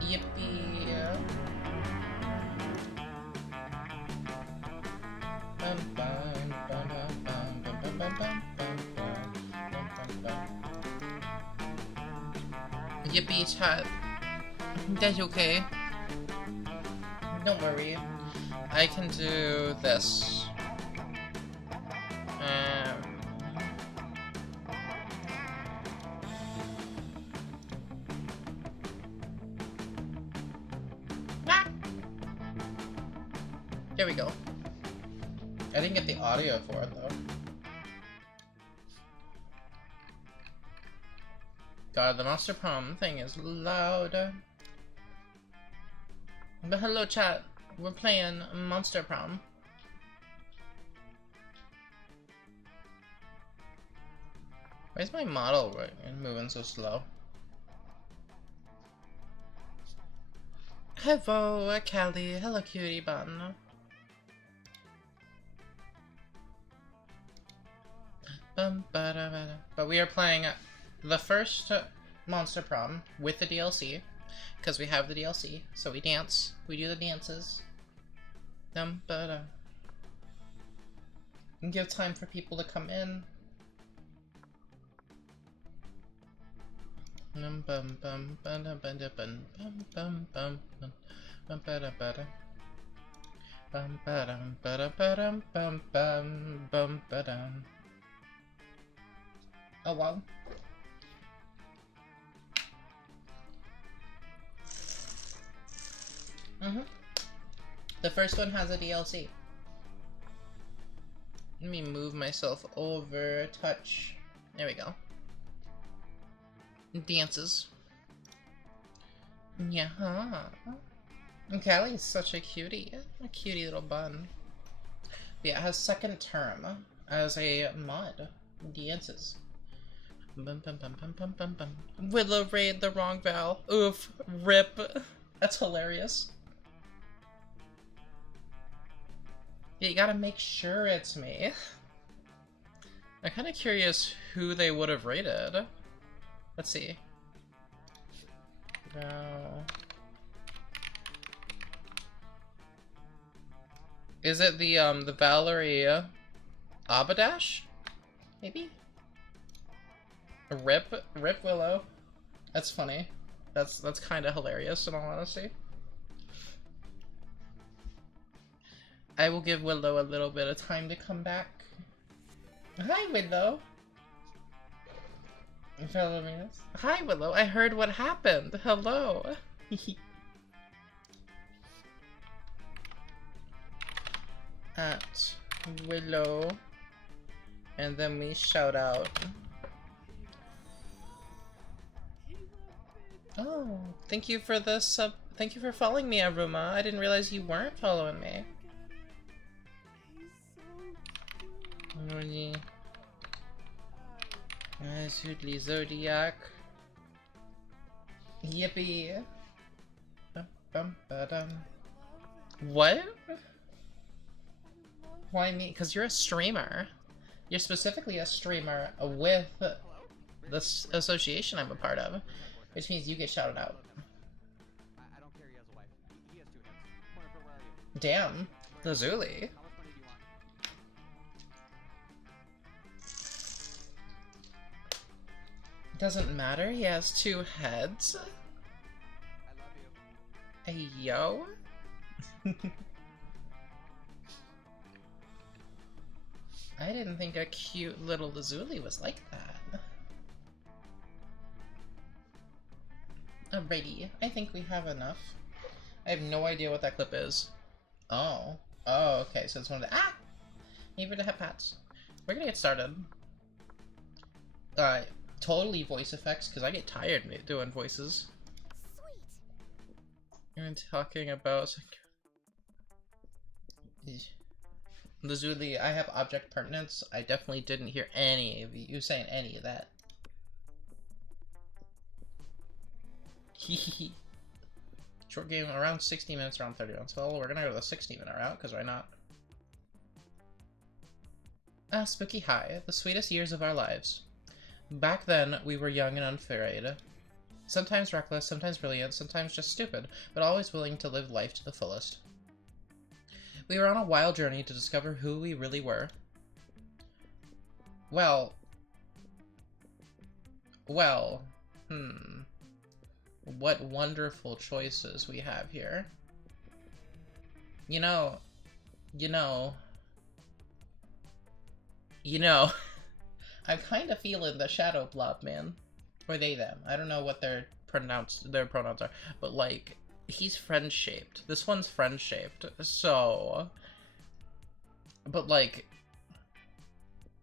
Yippee. Bum, bum, bum, bum, bum, bum, bum, bum, bum, bum. Yippee, chat. That's okay. Don't worry. I can do this. Ah! There we go. I didn't get the audio for it though. God, the Monster Prom thing is loud. But hello chat, we're playing Monster Prom. Why is my model moving so slow? Hello, Callie. Hello, cutie bun. But we are playing the first Monster Prom with the DLC, because we have the DLC, so we dance. We do the dances. And give time for people to come in. Oh wow. The first one has a DLC. Let me move myself over, touch. There we go. Dances. Yeah. Callie is such a cutie little bun. But yeah, it has second term as a mod. Dances. Bum, bum, bum, bum, bum, bum, bum. Willow raid the wrong Val. Oof. Rip. That's hilarious. Yeah, you gotta make sure it's me. I'm kinda curious who they would have rated. Let's see. No. Is it the Valerie Abadash? Maybe? Rip Willow. That's funny. That's kinda hilarious in all honesty. I will give Willow a little bit of time to come back. Hi, Willow. Fellow Venus. Hi, Willow. I heard what happened. Hello. At Willow. And then we shout out. Oh, thank you for the sub. Thank you for following me, Aruma. I didn't realize you weren't following me. Sweetly Zodiac. Yippee. What? Why me? Because you're a streamer. You're specifically a streamer with this association I'm a part of, which means you get shouted out. Damn, Lazuli. Doesn't matter, he has 2 heads. Hey, yo. I didn't think a cute little Lazuli was like that. Alrighty, I think we have enough. I have no idea what that clip is. Oh. Oh, okay, so it's one of the— Ah! Maybe to have pats. We're gonna get started. Totally voice effects, because I get tired doing voices. You're talking about Lazuli, I have object permanence. I definitely didn't hear any of you saying any of that. Hehehe. Short game, around 60 minutes, around 30 minutes. Well, we're gonna go the 60-minute route, because why not? Ah, Spooky High, the sweetest years of our lives. Back then, we were young and unafraid. Sometimes reckless, sometimes brilliant, sometimes just stupid, but always willing to live life to the fullest. We were on a wild journey to discover who we really were. Well, what wonderful choices we have here. You know, I'm kind of feeling the shadow blob, man. Or they, them. I don't know what their pronouns are, but like, he's friend-shaped. This one's friend-shaped, so... But like,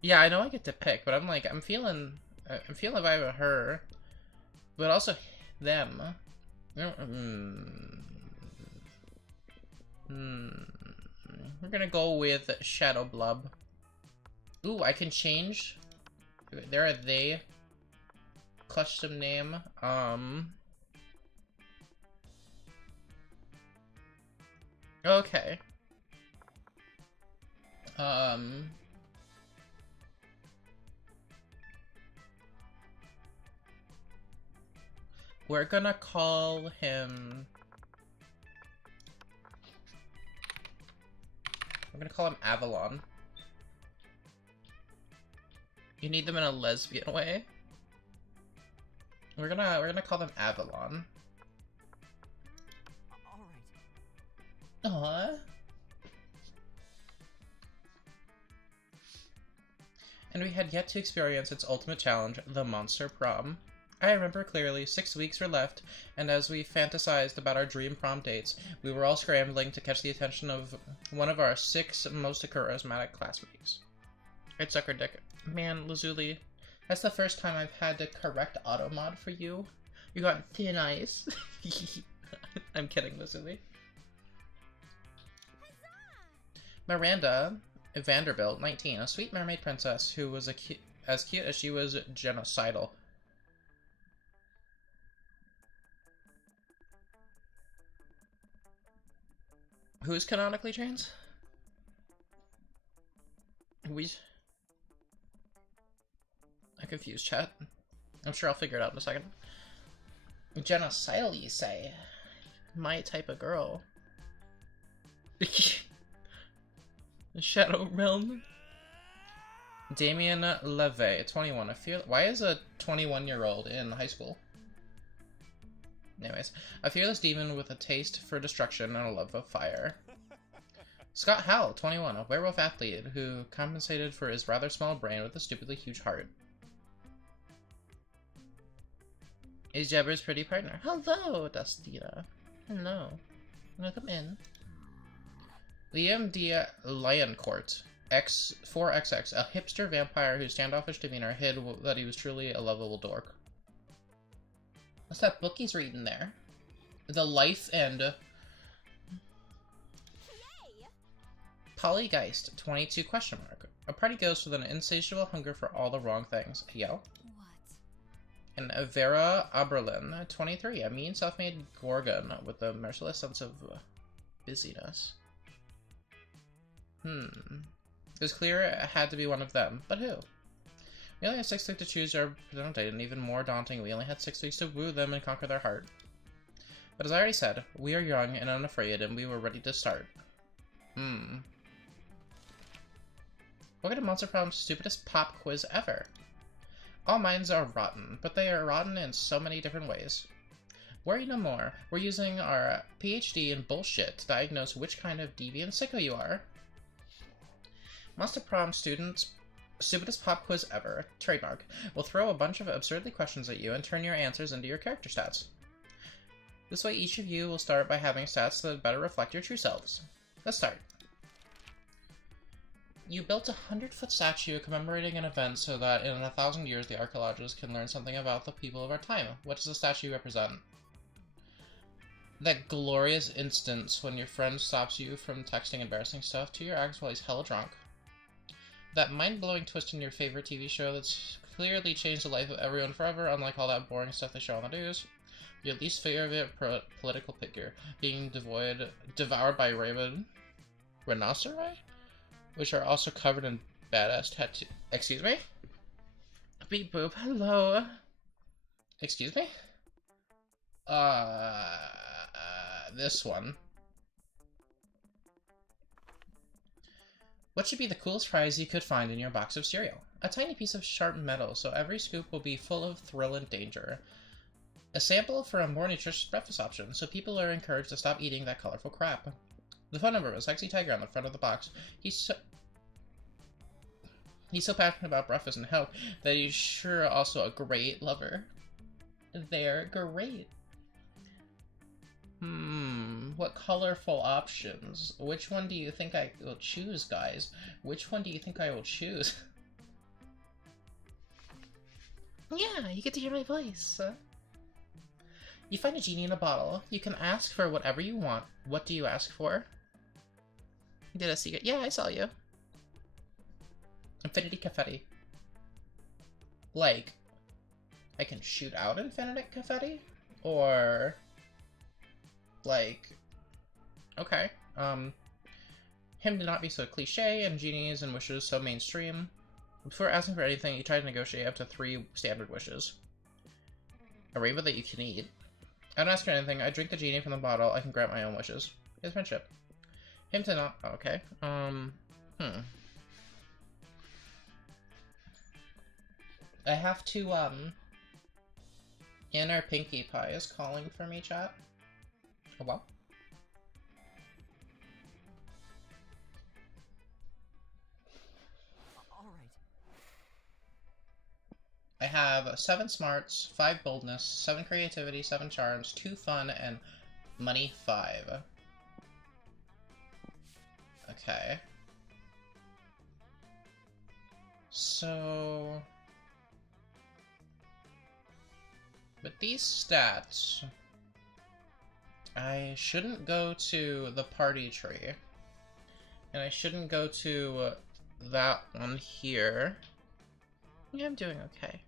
yeah, I know I get to pick, but I'm like, I'm feeling vibe of her, but also them. We're gonna go with Shadow Blob. Ooh, I can change. There are they. Custom name. Okay. We're gonna call him... I'm gonna call him Avalon. You need them in a lesbian way. We're gonna call them Avalon. Alright. Aww. And we had yet to experience its ultimate challenge, the Monster Prom. I remember clearly, 6 weeks were left, and as we fantasized about our dream prom dates, we were all scrambling to catch the attention of one of our 6 most charismatic classmates. I'd suck her dick. Man, Lazuli, that's the first time I've had to correct automod for you. You got thin ice. I'm kidding, Lazuli. Miranda Vanderbilt, 19, a sweet mermaid princess who was as cute as she was genocidal. Who's canonically trans? I'm confused, chat. I'm sure I'll figure it out in a second. Genocidal, you say? My type of girl. Shadow Realm. Damien Leve, 21. Why is a 21-year-old in high school? Anyways, a fearless demon with a taste for destruction and a love of fire. Scott Howell, 21, a werewolf athlete who compensated for his rather small brain with a stupidly huge heart. Is Jebber's pretty partner. Hello, Dustina. Hello. Welcome in. Liam D. Lioncourt, X4XX, a hipster vampire whose standoffish demeanor hid that he was truly a lovable dork. What's that book he's reading there? The Life and... Polygeist, 22 question mark. A party ghost with an insatiable hunger for all the wrong things. Yell. And Vera Aberlin, 23, a mean self-made gorgon with a merciless sense of busyness. It was clear it had to be one of them, but who? We only had 6 weeks to choose our potential date, and even more daunting, we only had 6 weeks to woo them and conquer their heart. But as I already said, we are young and unafraid, and we were ready to start. Welcome to Monster Prom's stupidest pop quiz ever. All minds are rotten, but they are rotten in so many different ways. Worry no more. We're using our PhD in bullshit to diagnose which kind of deviant sicko you are. Monster Prom students, stupidest pop quiz ever, trademark. We'll throw a bunch of absurdly questions at you and turn your answers into your character stats. This way each of you will start by having stats that better reflect your true selves. Let's start. You built a 100-foot statue commemorating an event so that in 1,000 years the archaeologists can learn something about the people of our time. What does the statue represent? That glorious instance when your friend stops you from texting embarrassing stuff to your ex while he's hella drunk. That mind-blowing twist in your favorite TV show that's clearly changed the life of everyone forever, unlike all that boring stuff they show on the news. Your least favorite political figure being devoured by rabid rhinoceri, which are also covered in badass tattoos. Excuse me? Beep boop, hello. Excuse me? This one. What should be the coolest prize you could find in your box of cereal? A tiny piece of sharp metal, so every scoop will be full of thrill and danger. A sample for a more nutritious breakfast option, so people are encouraged to stop eating that colorful crap. The phone number was Sexy Tiger on the front of the box. He's so passionate about breakfast and health that he's sure also a great lover. They're great. What colorful options? Which one do you think I will choose, guys? Which one do you think I will choose? Yeah, you get to hear my voice. You find a genie in a bottle. You can ask for whatever you want. What do you ask for? Did a secret? Yeah, I saw you. Infinity confetti. Like, I can shoot out infinity confetti? Or... like... okay. Him to not be so cliche, and genies and wishes so mainstream. Before asking for anything, you try to negotiate up to 3 standard wishes. A rainbow that you can eat. I don't ask for anything. I drink the genie from the bottle. I can grant my own wishes. His friendship. Him to not... okay. I have to, Inner Pinkie Pie is calling for me, chat. Oh, well. I have 7 smarts, 5 boldness, 7 creativity, 7 charms, 2 fun, and money 5. Okay. So... with these stats, I shouldn't go to the party tree. And I shouldn't go to that one here. Yeah, I'm doing okay.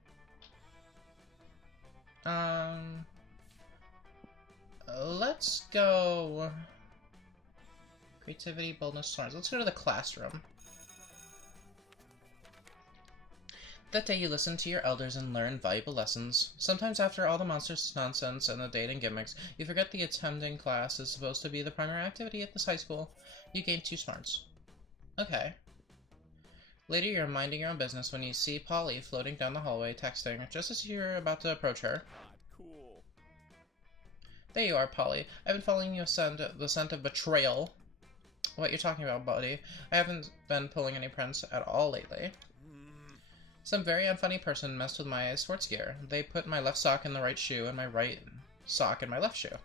Let's go... creativity, boldness, smarts. Let's go to the classroom. That day you listen to your elders and learn valuable lessons. Sometimes after all the monstrous nonsense and the dating gimmicks, you forget the attending class is supposed to be the primary activity at this high school. You gain 2 smarts. Okay. Later you're minding your own business when you see Polly floating down the hallway texting, just as you're about to approach her. Cool. There you are, Polly. I've been following you the scent of betrayal. What you're talking about, buddy? I haven't been pulling any pranks at all lately. Some very unfunny person messed with my sports gear. They put my left sock in the right shoe and my right sock in my left shoe.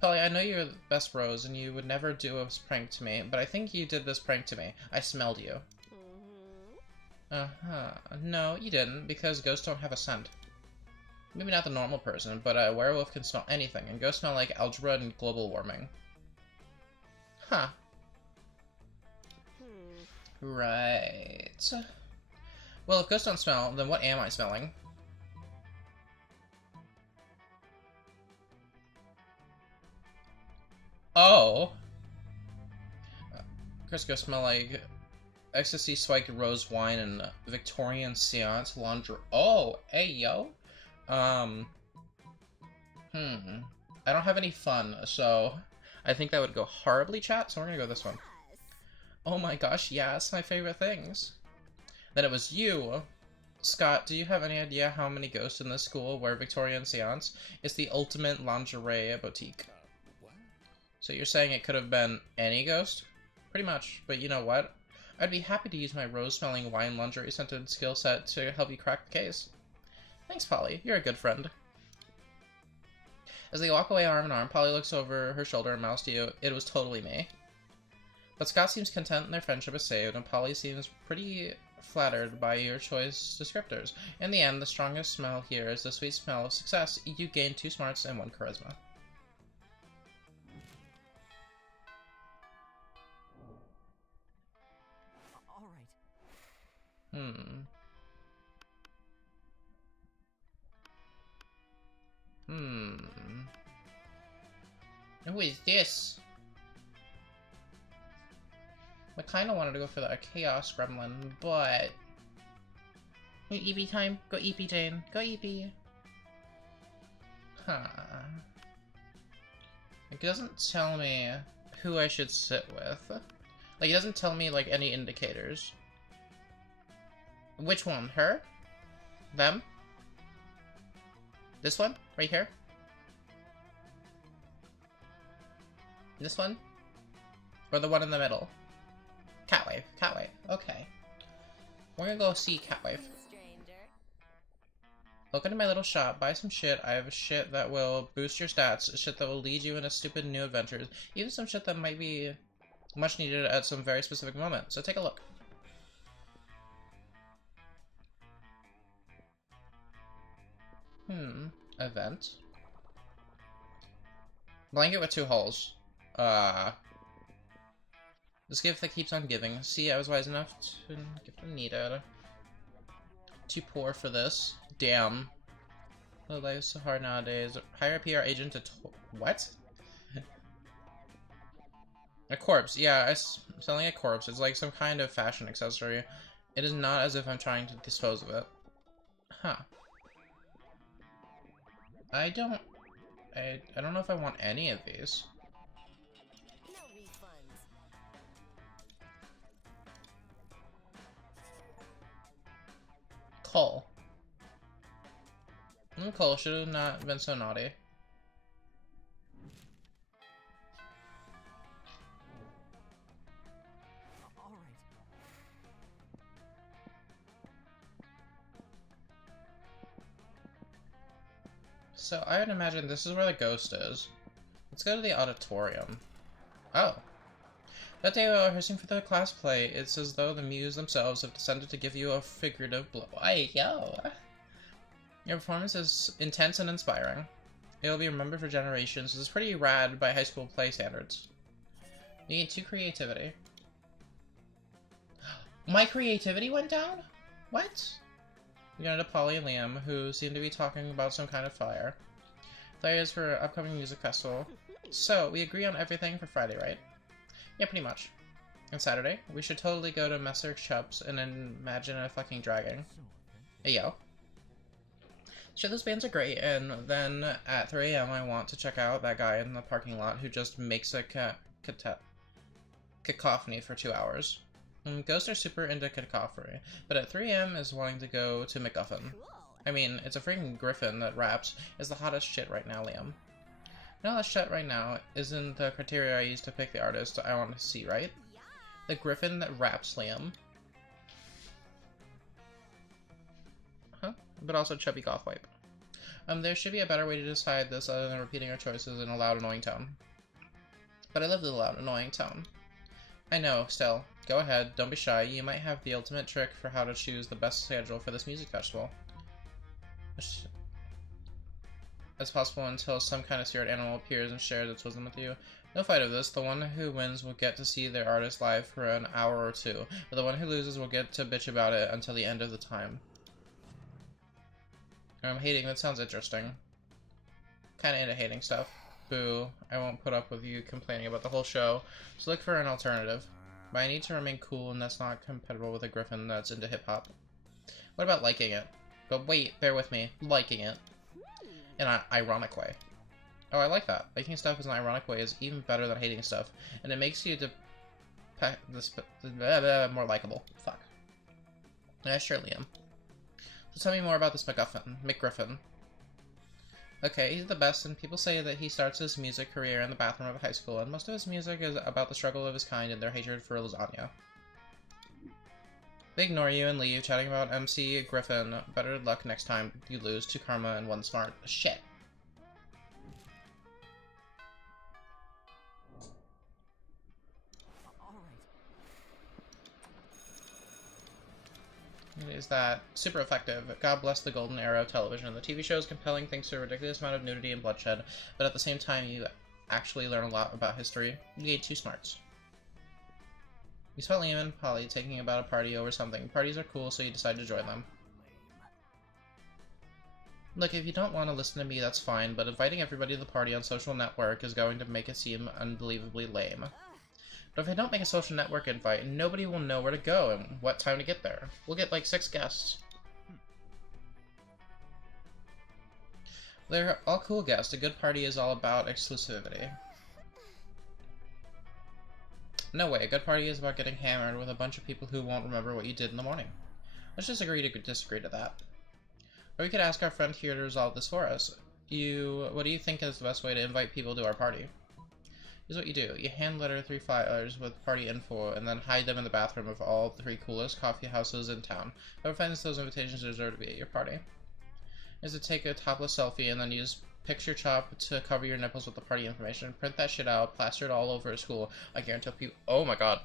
Polly, I know you're the best Rose and you would never do a prank to me, but I think you did this prank to me. I smelled you. No, you didn't, because ghosts don't have a scent. Maybe not the normal person, but a werewolf can smell anything, and ghosts smell like algebra and global warming. Huh. Right. Well, if ghosts don't smell, then what am I smelling? Oh! Chris, ghosts smell like ecstasy, spiked rose wine, and Victorian seance laundry. Oh! Hey, yo! I don't have any fun, so I think that would go horribly, chat, so we're gonna go this one. Oh my gosh, yes, my favorite things. Then it was you. Scott, do you have any idea how many ghosts in this school wear Victorian seance? It's the ultimate lingerie boutique. What? So you're saying it could have been any ghost? Pretty much, but you know what? I'd be happy to use my rose-smelling wine lingerie scented skill set to help you crack the case. Thanks, Polly. You're a good friend. As they walk away arm in arm, Polly looks over her shoulder and mouths to you, "It was totally me." But Scott seems content and their friendship is saved, and Polly seems pretty flattered by your choice descriptors. In the end, the strongest smell here is the sweet smell of success. You gain 2 smarts and 1 charisma. All right. Who is this? I kind of wanted to go for the Chaos Gremlin, but... EP time? Go EP, Jane. Go EP. Huh. It doesn't tell me who I should sit with. Like, it doesn't tell me, like, any indicators. Which one? Her? Them? This one? Right here? This one? Or the one in the middle? Catwave. Catwave. Okay. We're gonna go see Catwave. Look into my little shop, buy some shit. I have shit that will boost your stats, shit that will lead you into stupid new adventures, even some shit that might be much needed at some very specific moment. So take a look. Event. Blanket with 2 holes. This gift that keeps on giving. See, I was wise enough to gift a needed. Too poor for this. Damn. Oh, life's so hard nowadays. Hire a PR agent to what? A corpse. Yeah, selling a corpse. It's like some kind of fashion accessory. It is not as if I'm trying to dispose of it. Huh. I don't know if I want any of these. No refunds. Cole. Cole should have not been so naughty. All right. So I would imagine this is where the ghost is. Let's go to the auditorium. Oh. That day while rehearsing for the class play, it's as though the muse themselves have descended to give you a figurative blow. Ay, yo! Your performance is intense and inspiring. It'll be remembered for generations. It's pretty rad by high school play standards. You need 2 creativity. My creativity went down? What? We got into Polly and Liam, who seem to be talking about some kind of fire. Flyers for an upcoming music festival. So, we agree on everything for Friday, right? Yeah, pretty much. And Saturday, we should totally go to Messer Chups and imagine a fucking dragon. Hey, yo. Sure, those bands are great, and then at 3 AM I want to check out that guy in the parking lot who just makes a cacophony for 2 hours. Ghosts are super into cacophony, but at 3 AM is wanting to go to MacGuffin. Cool. I mean, it's a freaking griffin that raps is the hottest shit right now, Liam. And all that shit right now isn't the criteria I use to pick the artist I want to see, right? Yeah. The griffin that raps, Liam. Huh? But also chubby goth wipe. There should be a better way to decide this other than repeating our choices in a loud, annoying tone. But I love the loud, annoying tone. I know, still. Go ahead, don't be shy. You might have the ultimate trick for how to choose the best schedule for this music festival. As possible until some kind of spirit animal appears and shares its wisdom with you. No fight of this. The one who wins will get to see their artist live for an hour or 2, but the one who loses will get to bitch about it until the end of the time. I'm hating. That sounds interesting. Kinda into hating stuff. Boo. I won't put up with you complaining about the whole show, so look for an alternative. But I need to remain cool, and that's not compatible with a griffin that's into hip-hop. What about liking it? But wait, bear with me. Liking it. In an ironic way. Oh, I like that. Liking stuff in an ironic way is even better than hating stuff, and it makes you more likable. Fuck. Yeah, sure, Liam. So tell me more about this McGriffin. Okay, he's the best, and people say that he starts his music career in the bathroom of a high school, and most of his music is about the struggle of his kind and their hatred for lasagna. They ignore you and leave, chatting about MC Griffin. Better luck next time you lose to Karma and One Smart. Shit. All right. It is that super effective. God bless the golden era of television. The TV show is compelling thanks to a ridiculous amount of nudity and bloodshed, but at the same time you actually learn a lot about history. You gain 2 smarts. You saw Liam and Polly taking about a party over something. Parties are cool, so you decide to join them. Look, if you don't want to listen to me, that's fine, but inviting everybody to the party on social network is going to make it seem unbelievably lame. But if I don't make a social network invite, nobody will know where to go and what time to get there. We'll get like 6 guests. They're all cool guests. A good party is all about exclusivity. No way, a good party is about getting hammered with a bunch of people who won't remember what you did in the morning. Let's just agree to disagree to that. Or we could ask our friend here to resolve this for us. What do you think is the best way to invite people to our party? Here's what you do. You hand letter 3 flyers with party info and then hide them in the bathroom of all the 3 coolest coffee houses in town. Whoever finds those invitations deserve to be at your party. Is to take a topless selfie and then use picture chop to cover your nipples with the party information. Print that shit out, plaster it all over a school. I guarantee people— oh my god.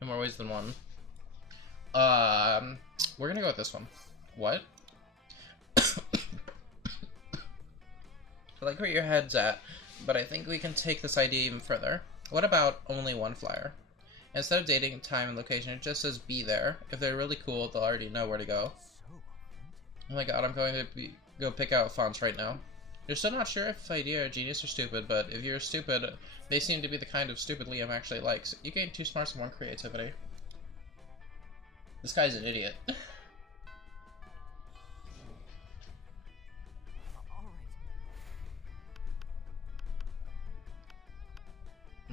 In more ways than one. We're gonna go with this one. What? I like where your head's at, but I think we can take this idea even further. What about only 1 flyer? Instead of dating time and location, it just says be there. If they're really cool, they'll already know where to go. Oh my god, I'm going to go pick out fonts right now. You're still not sure if idea are genius or stupid, but if you're stupid, they seem to be the kind of stupid Liam actually likes. You gain 2 smarts and 1 creativity. This guy's an idiot.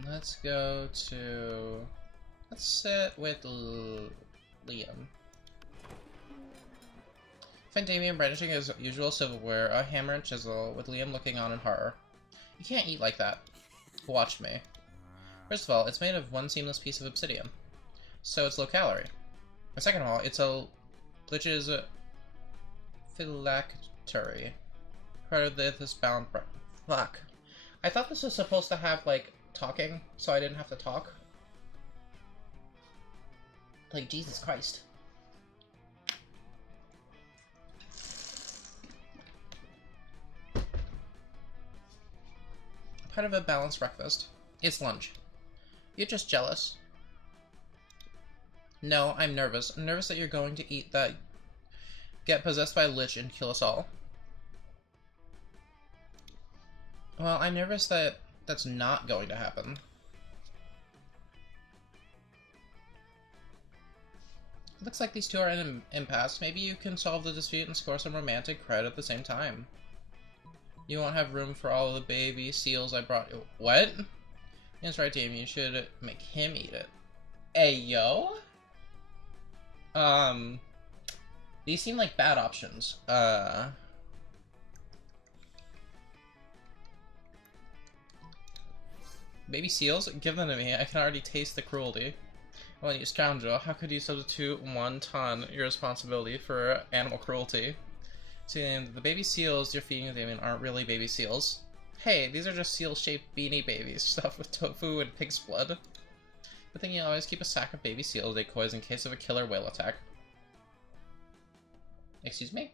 Let's go to... let's sit with Liam. Find Damien brandishing his usual silverware, a hammer and chisel, with Liam looking on in horror. You can't eat like that. Watch me. First of all, it's made of 1 seamless piece of obsidian, so it's low calorie. And second of all, it's a Lich's phylactery, part of this bound fuck. I thought this was supposed to have, like, talking, so I didn't have to talk. Like, Jesus Christ. Part of a balanced breakfast. It's lunch. You're just jealous. No, I'm nervous. I'm nervous that you're going to eat that, get possessed by a lich and kill us all. Well, I'm nervous that that's not going to happen. It looks like these two are in an impasse. Maybe you can solve the dispute and score some romantic cred at the same time. You won't have room for all of the baby seals I brought you. What? That's right, Damien. You should make him eat it. Ayo? These seem like bad options. Baby seals? Give them to me. I can already taste the cruelty. Well, you scoundrel, how could you substitute 1 ton your responsibility for animal cruelty? See, the baby seals you're feeding Damien aren't really baby seals. Hey, these are just seal-shaped beanie babies, stuffed with tofu and pig's blood. Good thing you always keep a sack of baby seal decoys in case of a killer whale attack. Excuse me?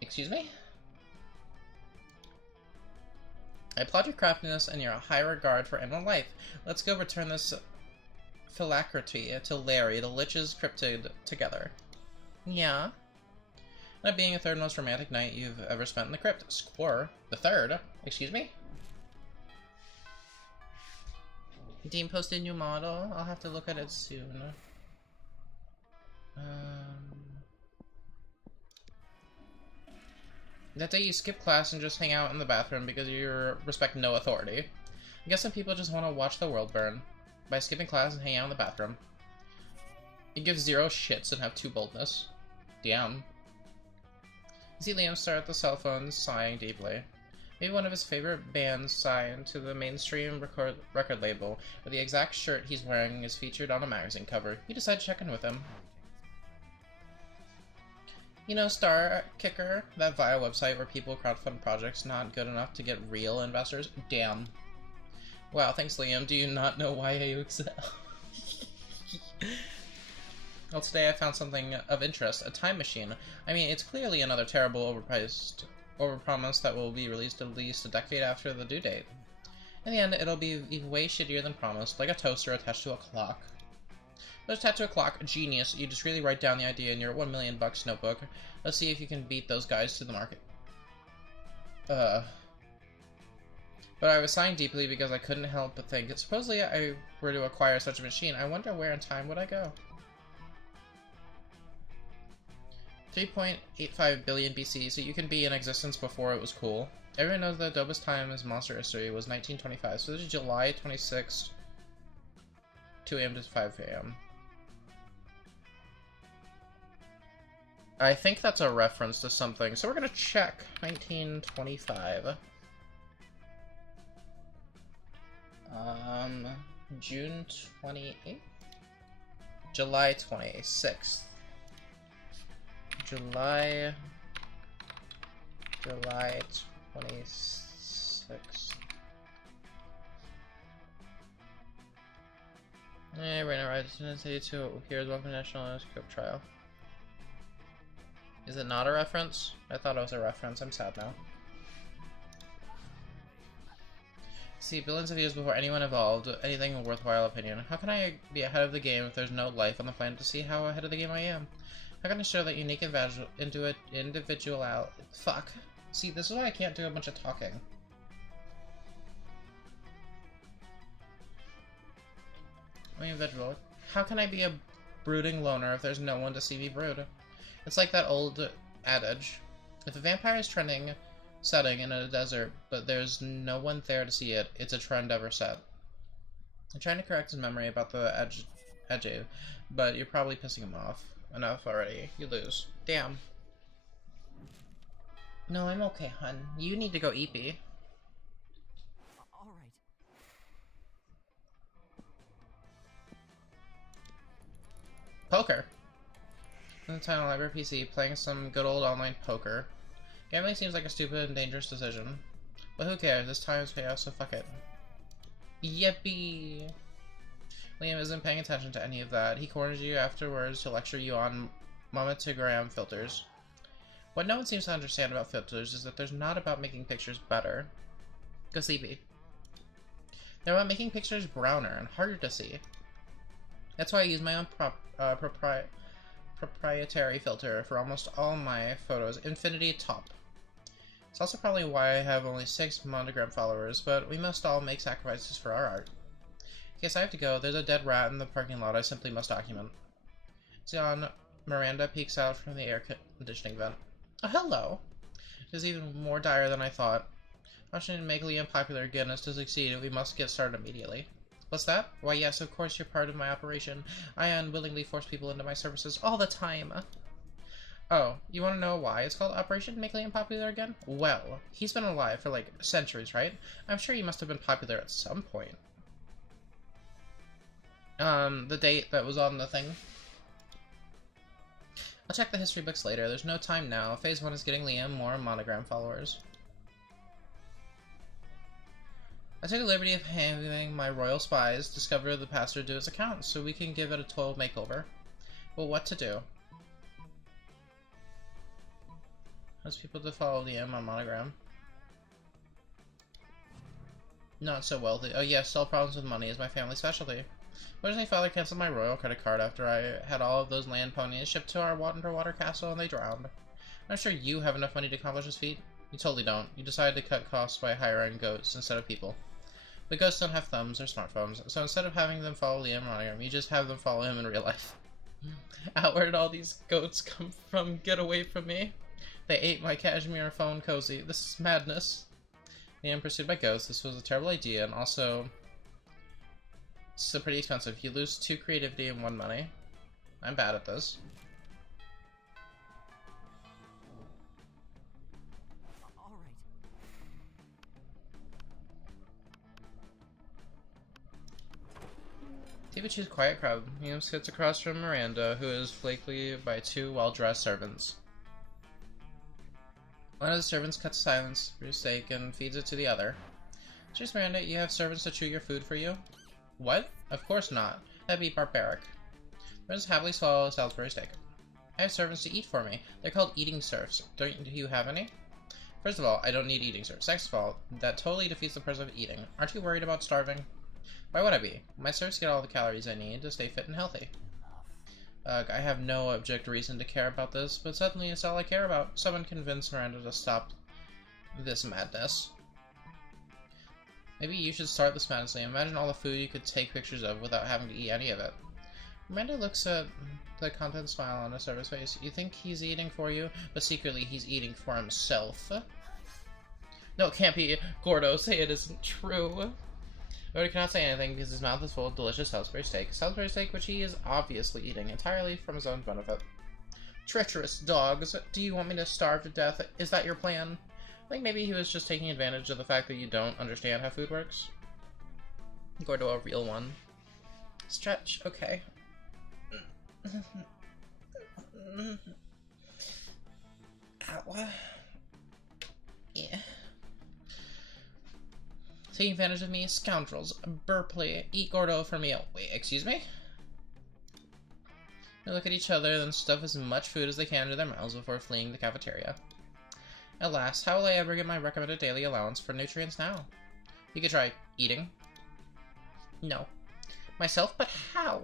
Excuse me? I applaud your craftiness and your high regard for animal life. Let's go return this phylactery to Larry, the Lich's cryptid, together. Yeah? That being the 3rd most romantic night you've ever spent in the crypt. Score? The 3rd? Excuse me? Dean posted a new model. I'll have to look at it soon. That day you skip class and just hang out in the bathroom because you respect no authority. I guess some people just want to watch the world burn by skipping class and hanging out in the bathroom. You give 0 shits and have 2 boldness. Damn. You see Liam stare at the cell phone, sighing deeply. Maybe one of his favorite bands signed to the mainstream record label, where the exact shirt he's wearing is featured on a magazine cover. You decide to check in with him. You know, Star Kicker, that vile website where people crowdfund projects not good enough to get real investors? Damn. Wow, thanks Liam. Do you not know why you excel? Well, today I found something of interest. A time machine. I mean, it's clearly another terrible overpromise that will be released at least a decade after the due date. In the end, it'll be even way shittier than promised, like a toaster attached to a clock. Let's attach to a clock. Genius. You just really write down the idea in your $1 million notebook. Let's see if you can beat those guys to the market. But I was sighing deeply because I couldn't help but think, supposedly I were to acquire such a machine, I wonder where in time would I go? 3.85 billion BC, so you can be in existence before it was cool. Everyone knows that the dopest time in Monster history was 1925, so this is July 26th, 2 a.m. to 5 a.m. I think that's a reference to something, so we're gonna check 1925. June 28th? July 26th. July 26th. Hey, right now, right, Tennessee to here's welcome to National Scope Trial. Is it not a reference? I thought it was a reference. I'm sad now. See, billions of years before anyone evolved anything of worthwhile opinion. How can I be ahead of the game if there's no life on the planet to see how ahead of the game I am? How can I show that unique individual Fuck. See, this is why I can't do a bunch of talking. Individual. How can I be a brooding loner if there's no one to see me brood? It's like that old adage. If a vampire is setting in a desert, but there's no one there to see it, it's a trend ever set. I'm trying to correct his memory about the edge, but you're probably pissing him off enough already. You lose. Damn. No, I'm okay, hun. You need to go eepy. Alright. Poker. In the time library PC, playing some good old online poker. Gambling seems like a stupid and dangerous decision. But who cares? This time's payoff, so fuck it. Yippee! Liam isn't paying attention to any of that. He corners you afterwards to lecture you on momatogram filters. What no one seems to understand about filters is that they're not about making pictures better. Go sleepy. They're about making pictures browner and harder to see. That's why I use my own proprietary filter for almost all my photos, Infinity Top. It's also probably why I have only 6 monogram followers, but we must all make sacrifices for our art. In case I have to go, there's a dead rat in the parking lot I simply must document. Zion, Miranda peeks out from the air conditioning vent. Oh, hello! It is even more dire than I thought. Washington to make Liam popular again is to succeed, we must get started immediately. What's that? Why yes, of course you're part of my operation. I unwillingly force people into my services all the time. Oh, you want to know why it's called Operation Make Liam Popular Again? Well, he's been alive for like centuries, right? I'm sure he must have been popular at some point. The date that was on the thing. I'll check the history books later. There's no time now. Phase 1 is getting Liam more monogram followers. I took the liberty of having my royal spies discover the pastor do its account, so we can give it a total makeover. Well, what to do? Most people to follow Liam on monogram. Not so wealthy. Oh yes, solve problems with money is my family specialty. Originally, father canceled my royal credit card after I had all of those land ponies shipped to our underwater castle and they drowned. I'm sure you have enough money to accomplish this feat. You totally don't. You decided to cut costs by hiring goats instead of people. But ghosts don't have thumbs or smartphones, so instead of having them follow Liam monogram, you just have them follow him in real life. Where did all these goats come from? Get away from me. They ate my cashmere phone cozy. This is madness. Liam pursued by ghosts. This was a terrible idea, and also it's pretty expensive. You lose 2 creativity and 1 money. I'm bad at this. Alright. Tibachu's quiet crowd. Liam sits across from Miranda, who is flanked by 2 well-dressed servants. One of the servants cuts silence for your steak and feeds it to the other. Cheers, Miranda, you have servants to chew your food for you? What? Of course not. That'd be barbaric. Miranda's happily swallow a Salisbury steak. I have servants to eat for me. They're called eating serfs. Do you have any? First of all, I don't need eating serfs. Second of all, that totally defeats the purpose of eating. Aren't you worried about starving? Why would I be? My serfs get all the calories I need to stay fit and healthy. I have no object reason to care about this, but suddenly it's all I care about. Someone convince Miranda to stop this madness. Maybe you should start this madness. Imagine all the food you could take pictures of without having to eat any of it. Miranda looks at the content smile on his server's face. You think he's eating for you, but secretly he's eating for himself. No, it can't be. Gordo, say it isn't true. Gordo cannot say anything because his mouth is full of delicious Salisbury steak. Salisbury steak which he is obviously eating entirely from his own benefit. Treacherous dogs. Do you want me to starve to death? Is that your plan? I think maybe he was just taking advantage of the fact that you don't understand how food works. Gordo, a real one. Stretch, okay. Ow. Yeah. Taking advantage of me, scoundrels. Burpley, eat Gordo for meal. Wait, excuse me? They look at each other, then stuff as much food as they can into their mouths before fleeing the cafeteria. Alas, how will I ever get my recommended daily allowance for nutrients now? You could try eating. No. Myself? But how?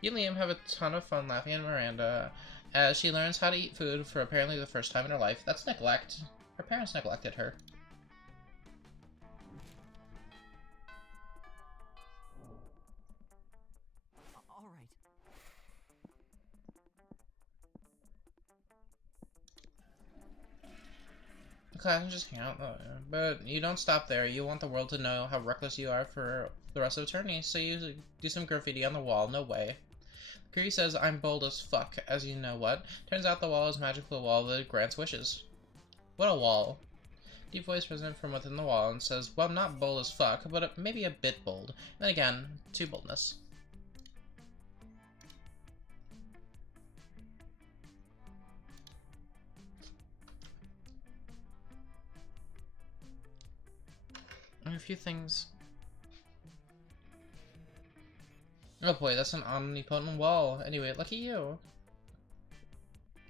You and Liam have a ton of fun laughing at Miranda as she learns how to eat food for apparently the first time in her life. That's neglect. Her parents neglected her. All right. Class and just hang out, but you don't stop there. You want the world to know how reckless you are for the rest of eternity, so you do some graffiti on the wall. No way. Curie says, I'm bold as fuck, as you know what. Turns out the wall is a magical wall that grants wishes. What a wall. Deep voice present from within the wall and says, well, not bold as fuck, but maybe a bit bold. Then again, too boldness. A few things. Oh boy, that's an omnipotent wall. Anyway, lucky you.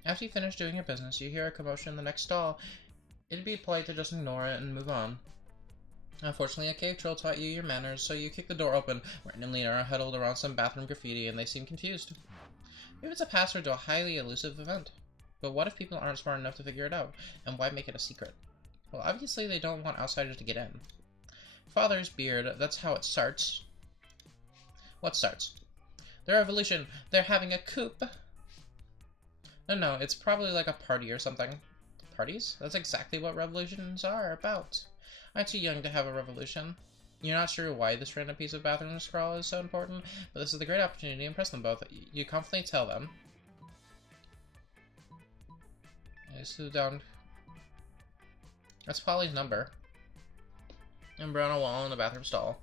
After you finish doing your business, you hear a commotion in the next stall. It'd be polite to just ignore it and move on. Unfortunately, a cave troll taught you your manners, so you kick the door open. Randomly are huddled around some bathroom graffiti, and they seem confused. Maybe it's a password to a highly elusive event. But what if people aren't smart enough to figure it out? And why make it a secret? Well, obviously they don't want outsiders to get in. Father's beard, that's how it starts. What starts? The revolution! They're having a coup! No, it's probably like a party or something. Parties? That's exactly what revolutions are about. I'm too young to have a revolution. You're not sure why this random piece of bathroom scrawl is so important, but this is the great opportunity to impress them both. You confidently tell them. I slow down. That's Polly's number. Number on a wall in the bathroom stall.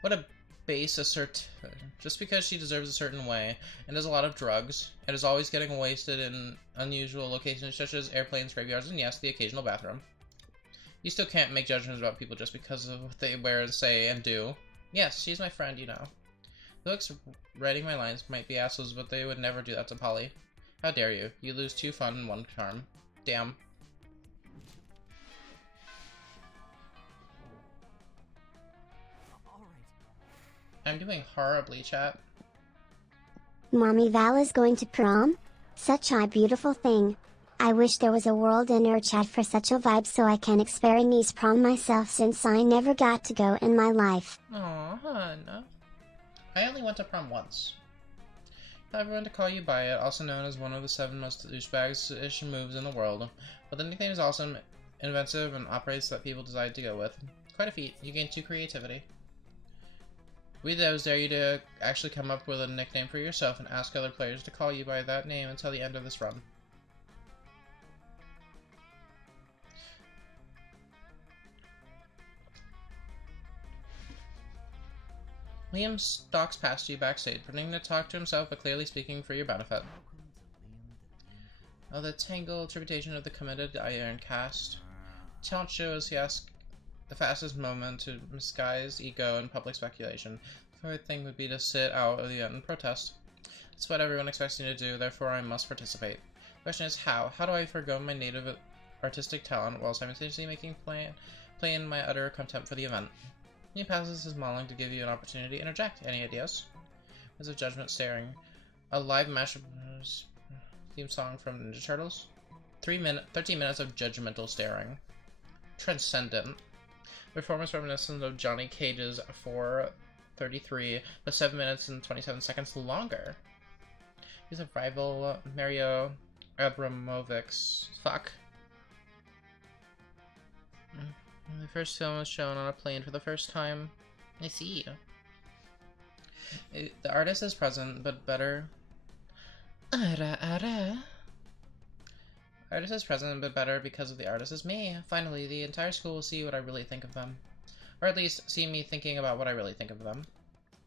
What a base assert. Just because she deserves a certain way and does a lot of drugs and is always getting wasted in unusual locations such as airplanes, graveyards, and yes, the occasional bathroom. You still can't make judgments about people just because of what they wear and say and do. Yes, she's my friend, you know. The books writing my lines might be assholes, but they would never do that to Polly. How dare you? You lose 2 fun and 1 charm. Damn. I'm doing horribly, chat. Mommy Val is going to prom? Such a beautiful thing. I wish there was a world in our chat for such a vibe so I can experience prom myself since I never got to go in my life. Aw, hun. I only went to prom once. Tell everyone to call you by it, also known as one of the 7 most douchebags-ish moves in the world. But the nickname is awesome, inventive, and operates that people decide to go with. Quite a feat. You gain 2 creativity. We those dare you to actually come up with a nickname for yourself and ask other players to call you by that name until the end of this run. Liam stalks past you backstage, pretending to talk to himself but clearly speaking for your benefit. Oh, the tangled tributation of the committed Iron Cast. Talent shows he asks the fastest moment to disguise ego and public speculation. The third thing would be to sit out of the event and protest. That's what everyone expects me to do, therefore I must participate. The question is how? How do I forgo my native artistic talent while simultaneously making plain my utter contempt for the event? He passes his modeling to give you an opportunity to interject. Any ideas? There's a judgment staring. A live mashup theme song from Ninja Turtles. 13 minutes of judgmental staring. Transcendent. Performance reminiscent of Johnny Cage's 4:33, but 7 minutes and 27 seconds longer. He's a rival Mario Abramovich's. Fuck. My first film was shown on a plane for the first time. I see. The artist is present, but better. Artist is present, but better because of the artist is me. Finally, the entire school will see what I really think of them. Or at least, see me thinking about what I really think of them.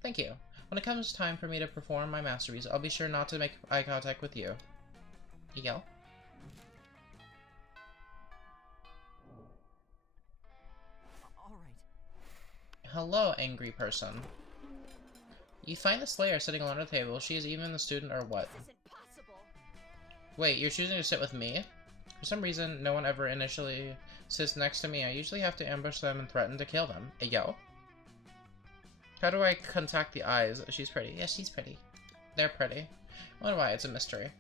Thank you. When it comes time for me to perform my masterpiece, I'll be sure not to make eye contact with you. Yell. Hello, angry person. You find the Slayer sitting alone at the table. She is even the student or what? This isn't possible. Wait, you're choosing to sit with me? For some reason, no one ever initially sits next to me. I usually have to ambush them and threaten to kill them. Yo. How do I contact the eyes? She's pretty. Yes, she's pretty. They're pretty. I wonder why. It's a mystery.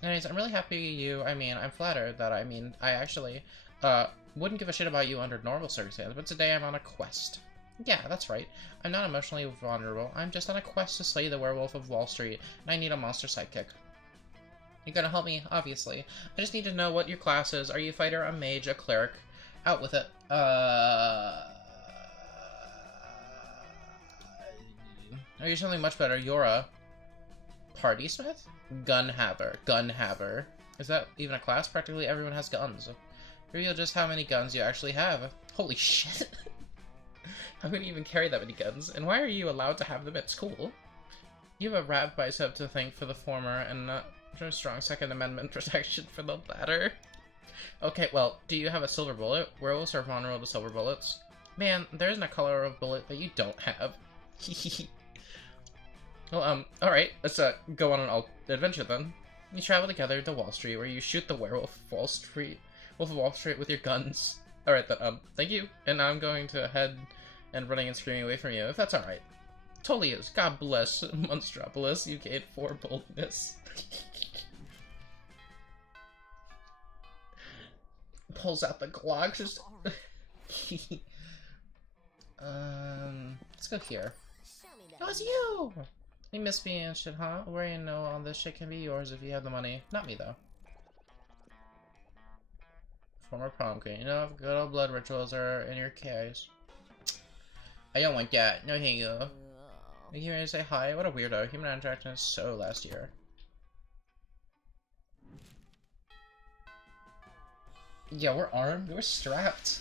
Anyways, I'm really happy I'm flattered that, I actually, wouldn't give a shit about you under normal circumstances, but today I'm on a quest. Yeah, that's right. I'm not emotionally vulnerable. I'm just on a quest to slay the werewolf of Wall Street, and I need a monster sidekick. You're gonna help me, obviously. I just need to know what your class is. Are you a fighter, a mage, a cleric? Out with it. Oh, you're something much better. You're a party smith? Gun haver. Gun haver. Is that even a class? Practically everyone has guns. Reveal just how many guns you actually have. Holy shit. How can you even carry that many guns? And why are you allowed to have them at school? You have a rat bicep to thank for the former, and not a strong Second Amendment protection for the latter. Okay, well, do you have a silver bullet? Werewolves are vulnerable to silver bullets. Man, there isn't a color of bullet that you don't have. Well, alright, let's, go on an adventure then. You travel together to Wall Street, where you shoot the werewolf of Wall Street with your guns. Alright then, thank you, and now I'm going to head and running and screaming away from you, if that's alright. Totally is. God bless Monstropolis, you gained 4 boldness. Pulls out the Glock, just... let's go here. Oh, it's you! You miss me and shit, huh? Where you know all this shit can be yours if you have the money. Not me, though. Former prom queen. You know if good old blood rituals are in your case. I don't want that. No, thank you. Are you here to say hi? What a weirdo. Human interaction is so last year. Yeah, we're armed. We're strapped.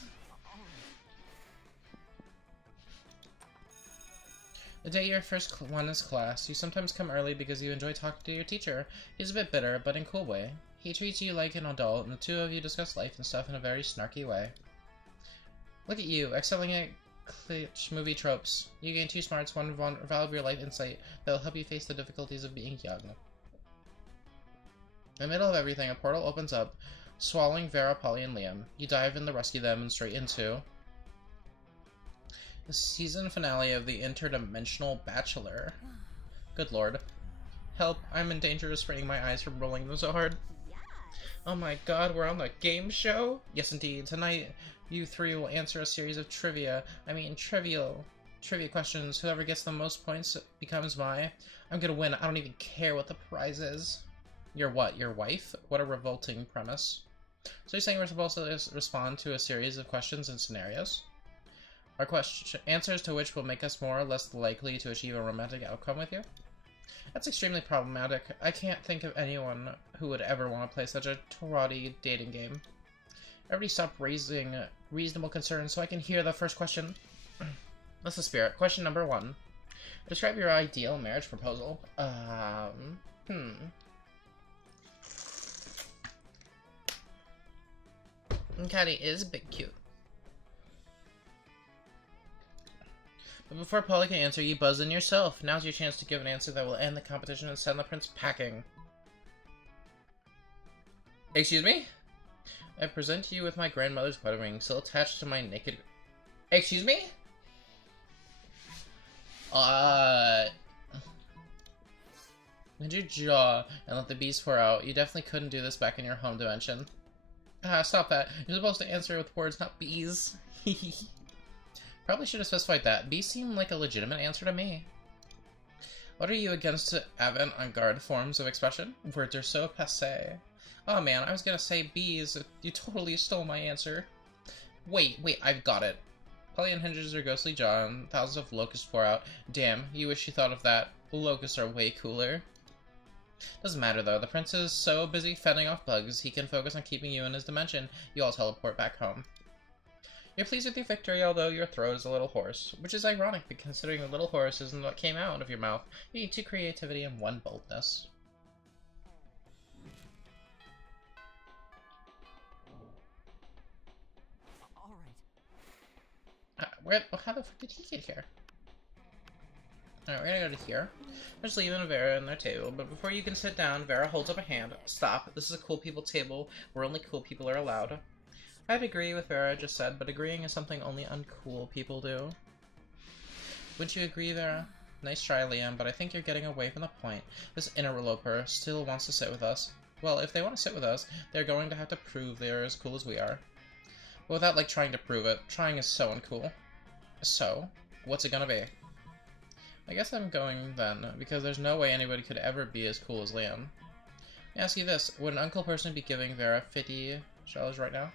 The day your first one is class, you sometimes come early because you enjoy talking to your teacher. He's a bit bitter, but in a cool way. He treats you like an adult, and the two of you discuss life and stuff in a very snarky way. Look at you, excelling at cliché movie tropes. You gain 2 smarts, 1 valuable life insight that will help you face the difficulties of being young. In the middle of everything, a portal opens up, swallowing Vera, Polly, and Liam. You dive in to rescue them and straight into the season finale of The Interdimensional Bachelor. Good lord. Help, I'm in danger of spraining my eyes from rolling them so hard. Oh my god, we're on the game show? Yes indeed, tonight you 3 will answer a series of trivia questions. Whoever gets the most points becomes I'm gonna win, I don't even care what the prize is. Your what, your wife? What a revolting premise. So you're saying we're supposed to respond to a series of questions and scenarios? Our answers to which will make us more or less likely to achieve a romantic outcome with you? That's extremely problematic. I can't think of anyone who would ever want to play such a trotty dating game. Everybody stop raising reasonable concerns so I can hear the first question. That's the spirit. Question number 1. Describe your ideal marriage proposal. Caddy is a bit cute. But before Polly can answer, you buzz in yourself. Now's your chance to give an answer that will end the competition and send the prince packing. Excuse me? I present you with my grandmother's wedding ring, still attached to my naked... Excuse me? Bend your jaw and let the bees pour out. You definitely couldn't do this back in your home dimension. Stop that. You're supposed to answer with words, not bees. Probably should have specified that. Bees seem like a legitimate answer to me. What are you against avant-garde forms of expression? Words are so passé. Oh man, I was gonna say bees. You totally stole my answer. Wait, I've got it. Polly unhinges her ghostly jaw and thousands of locusts pour out. Damn, you wish you thought of that. Locusts are way cooler. Doesn't matter though, the prince is so busy fending off bugs, he can focus on keeping you in his dimension. You all teleport back home. You're pleased with your victory, although your throat is a little hoarse, which is ironic considering the little horse isn't what came out of your mouth. You need 2 creativity and 1 boldness. How the fuck did he get here? Alright, we're gonna go to here. We're just leaving Vera on their table, but before you can sit down, Vera holds up a hand. Stop. This is a cool people table where only cool people are allowed. I'd agree with Vera just said, but agreeing is something only uncool people do. Wouldn't you agree, Vera? Nice try, Liam, but I think you're getting away from the point. This interloper still wants to sit with us. Well, if they want to sit with us, they're going to have to prove they're as cool as we are. But without, like, trying to prove it. Trying is so uncool. So, what's it gonna be? I guess I'm going then, because there's no way anybody could ever be as cool as Liam. Let me ask you this, would an uncool person be giving Vera $50 right now?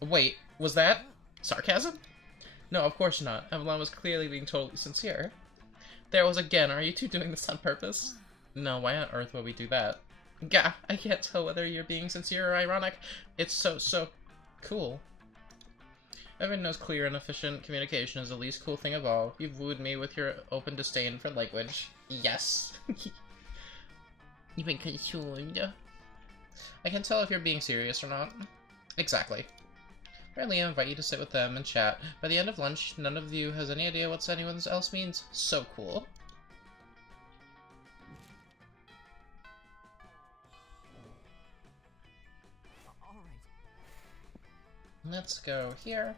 Wait, was that sarcasm? No, of course not. Avalon was clearly being totally sincere. There was again, are you two doing this on purpose? No, why on earth would we do that? Gah, I can't tell whether you're being sincere or ironic. It's so cool. Everyone knows clear and efficient communication is the least cool thing of all. You've wooed me with your open disdain for language. Yes. You've been consumed. I can tell if you're being serious or not. Exactly. Apparently I invite you to sit with them and chat. By the end of lunch, none of you has any idea what anyone else means. So cool. Let's go here.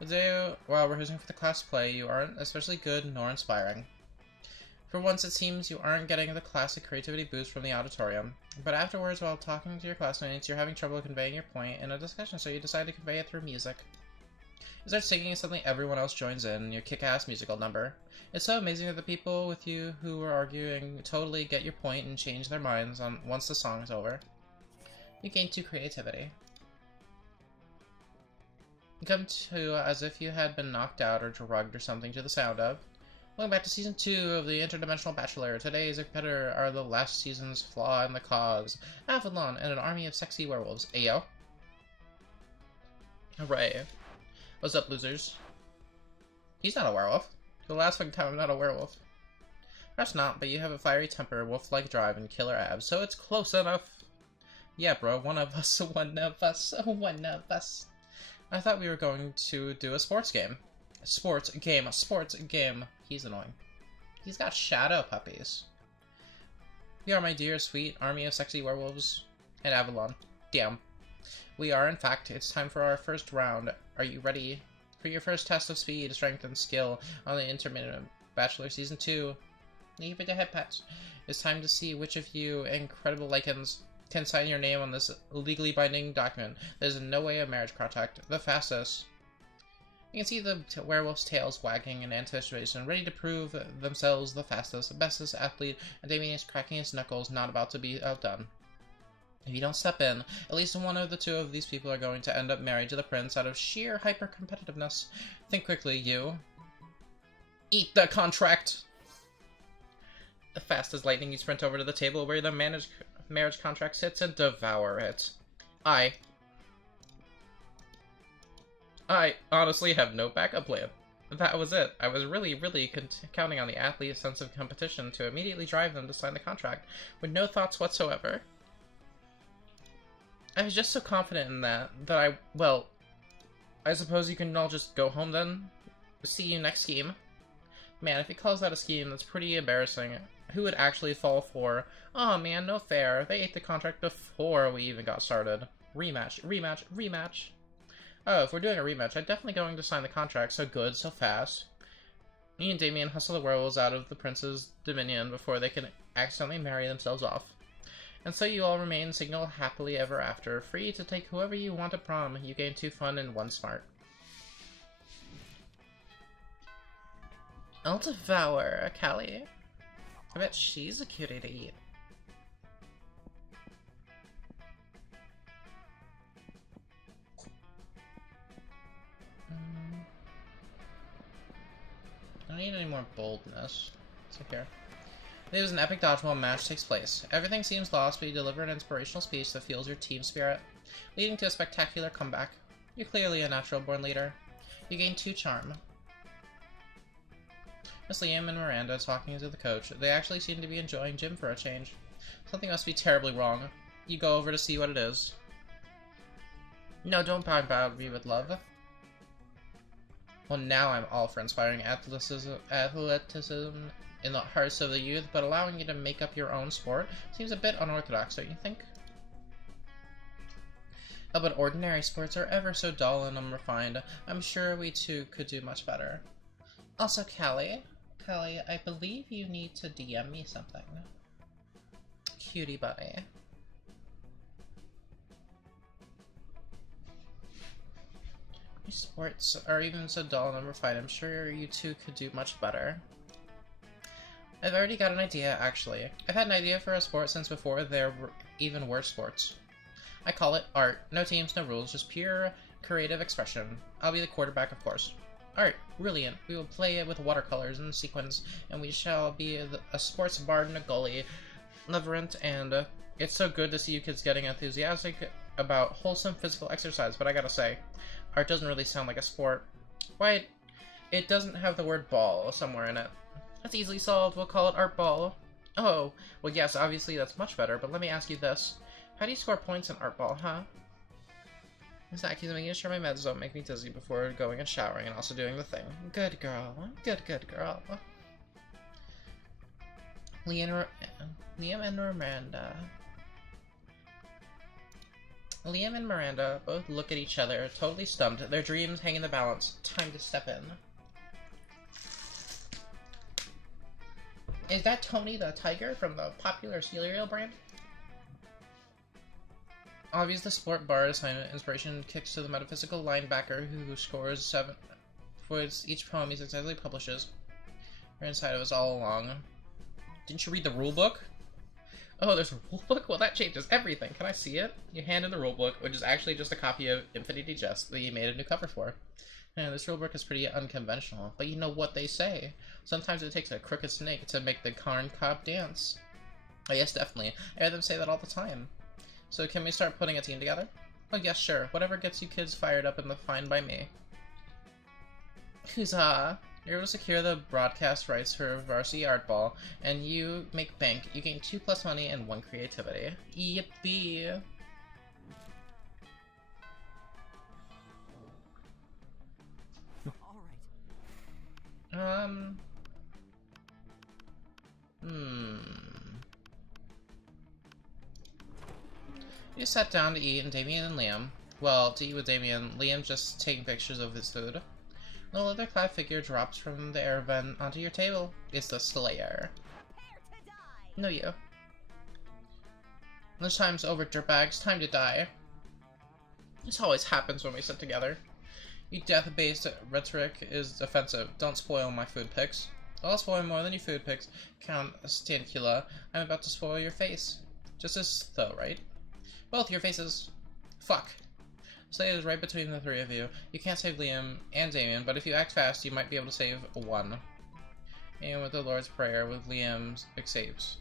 Today, while rehearsing for the class play, you aren't especially good nor inspiring. For once, it seems you aren't getting the classic creativity boost from the auditorium. But afterwards, while talking to your classmates, you're having trouble conveying your point in a discussion, so you decide to convey it through music. You start singing and suddenly everyone else joins in your kick-ass musical number. It's so amazing that the people with you who were arguing totally get your point and change their minds once the song is over. You gain 2 creativity. You come to as if you had been knocked out or drugged or something to the sound of. Welcome back to Season 2 of the Interdimensional Bachelor. Today's competitor are the last season's flaw in the cause, Avalon and an army of sexy werewolves. Ayo. Hooray. What's up, losers? He's not a werewolf. The last fucking time I'm not a werewolf. Perhaps not, but you have a fiery temper, wolf-like drive, and killer abs, so it's close enough. Yeah, bro, one of us, one of us, one of us. I thought we were going to do a sports game. Sports game. He's annoying. He's got shadow puppies. We are, my dear, sweet army of sexy werewolves and Avalon. Damn. We are, in fact. It's time for our first round. Are you ready for your first test of speed, strength, and skill on the Intermittent Bachelor Season 2? Leave it to head pats. It's time to see which of you incredible lichens can sign your name on this legally binding document. There's no way a marriage contract. The fastest. You can see the werewolf's tails wagging in anticipation, ready to prove themselves the fastest, bestest athlete, and Damien is cracking his knuckles, not about to be outdone. If you don't step in, at least one of the 2 of these people are going to end up married to the prince out of sheer hyper-competitiveness. Think quickly, you. Eat the contract! Fast as lightning, you sprint over to the table where the marriage contract sits and devour it. I honestly have no backup plan. That was it. I was really counting on the athlete's sense of competition to immediately drive them to sign the contract, with no thoughts whatsoever. I was just so confident in that I suppose you can all just go home then? See you next scheme. Man, if he calls that a scheme, that's pretty embarrassing. Who would actually fall for, oh man, no fair, they ate the contract before we even got started. Rematch. Oh, if we're doing a rematch, I'm definitely going to sign the contract. So good, so fast. Me and Damien hustle the werewolves out of the prince's dominion before they can accidentally marry themselves off. And so you all remain single happily ever after, free to take whoever you want to prom. You gain 2 fun and 1 smart. I'll devour Callie. I bet she's a cutie to eat. more boldness. So here. As an epic dodgeball match takes place. Everything seems lost, but you deliver an inspirational speech that fuels your team spirit, leading to a spectacular comeback. You're clearly a natural-born leader. You gain 2 charm. Miss Liam and Miranda talking to the coach. They actually seem to be enjoying gym for a change. Something must be terribly wrong. You go over to see what it is. No, don't bombard me with love. Well, now I'm all for inspiring athleticism in the hearts of the youth, but allowing you to make up your own sport seems a bit unorthodox, don't you think? Oh, but ordinary sports are ever so dull and unrefined. I'm sure we two could do much better. Also, Callie, I believe you need to DM me something. Cutie buddy. Sports are even so dull and unrefined. I'm sure you two could do much better. I've already got an idea, actually. I've had an idea for a sport since before there were even worse sports. I call it art. No teams, no rules, just pure creative expression. I'll be the quarterback, of course. Art. Brilliant. We will play it with watercolors and sequins, and we shall be a sports bard and a goalie. Leverant, and it's so good to see you kids getting enthusiastic about wholesome physical exercise, but I gotta say, art doesn't really sound like a sport. Why, it doesn't have the word ball somewhere in it. That's easily solved. We'll call it art ball. Oh, well yes, obviously that's much better, but let me ask you this. How do you score points in art ball, huh? Exactly, making sure my meds don't make me dizzy before going and showering and also doing the thing. Good girl. Good girl. Liam and Miranda. Liam and Miranda both look at each other, totally stumped. Their dreams hang in the balance. Time to step in. Is that Tony the Tiger from the popular cereal brand? Obvious the sport bar assignment inspiration kicks to the metaphysical linebacker who scores 7 for each poem he successfully publishes. We're inside of us all along. Didn't you read the rulebook? Oh, there's a rulebook? Well, that changes everything. Can I see it? You hand in the rulebook, which is actually just a copy of Infinity Jest that you made a new cover for. And this rulebook is pretty unconventional, but you know what they say. Sometimes it takes a crooked snake to make the corn cob dance. Oh, yes, definitely. I hear them say that all the time. So can we start putting a team together? Oh, yes, sure. Whatever gets you kids fired up in the fine by me. Huzzah! You're able to secure the broadcast rights for Varsity Art Ball, and you make bank. You gain 2+ money and 1 creativity. Yippee! Alright. You sat down to eat, and Damien and Liam. Well, to eat with Damien, Liam just taking pictures of his food. A leather-clad figure drops from the air vent onto your table. It's the Slayer. No, you. Lunchtime's over, dirtbags. Time to die. This always happens when we sit together. Your death-based rhetoric is offensive. Don't spoil my food pics. I'll spoil more than your food pics, Count Stancula. I'm about to spoil your face. Just as though, right? Both your faces. Fuck. Slayer is right between the 3 of you. You can't save Liam and Damien, but if you act fast, you might be able to save 1. And with the Lord's Prayer, with Liam's escapes.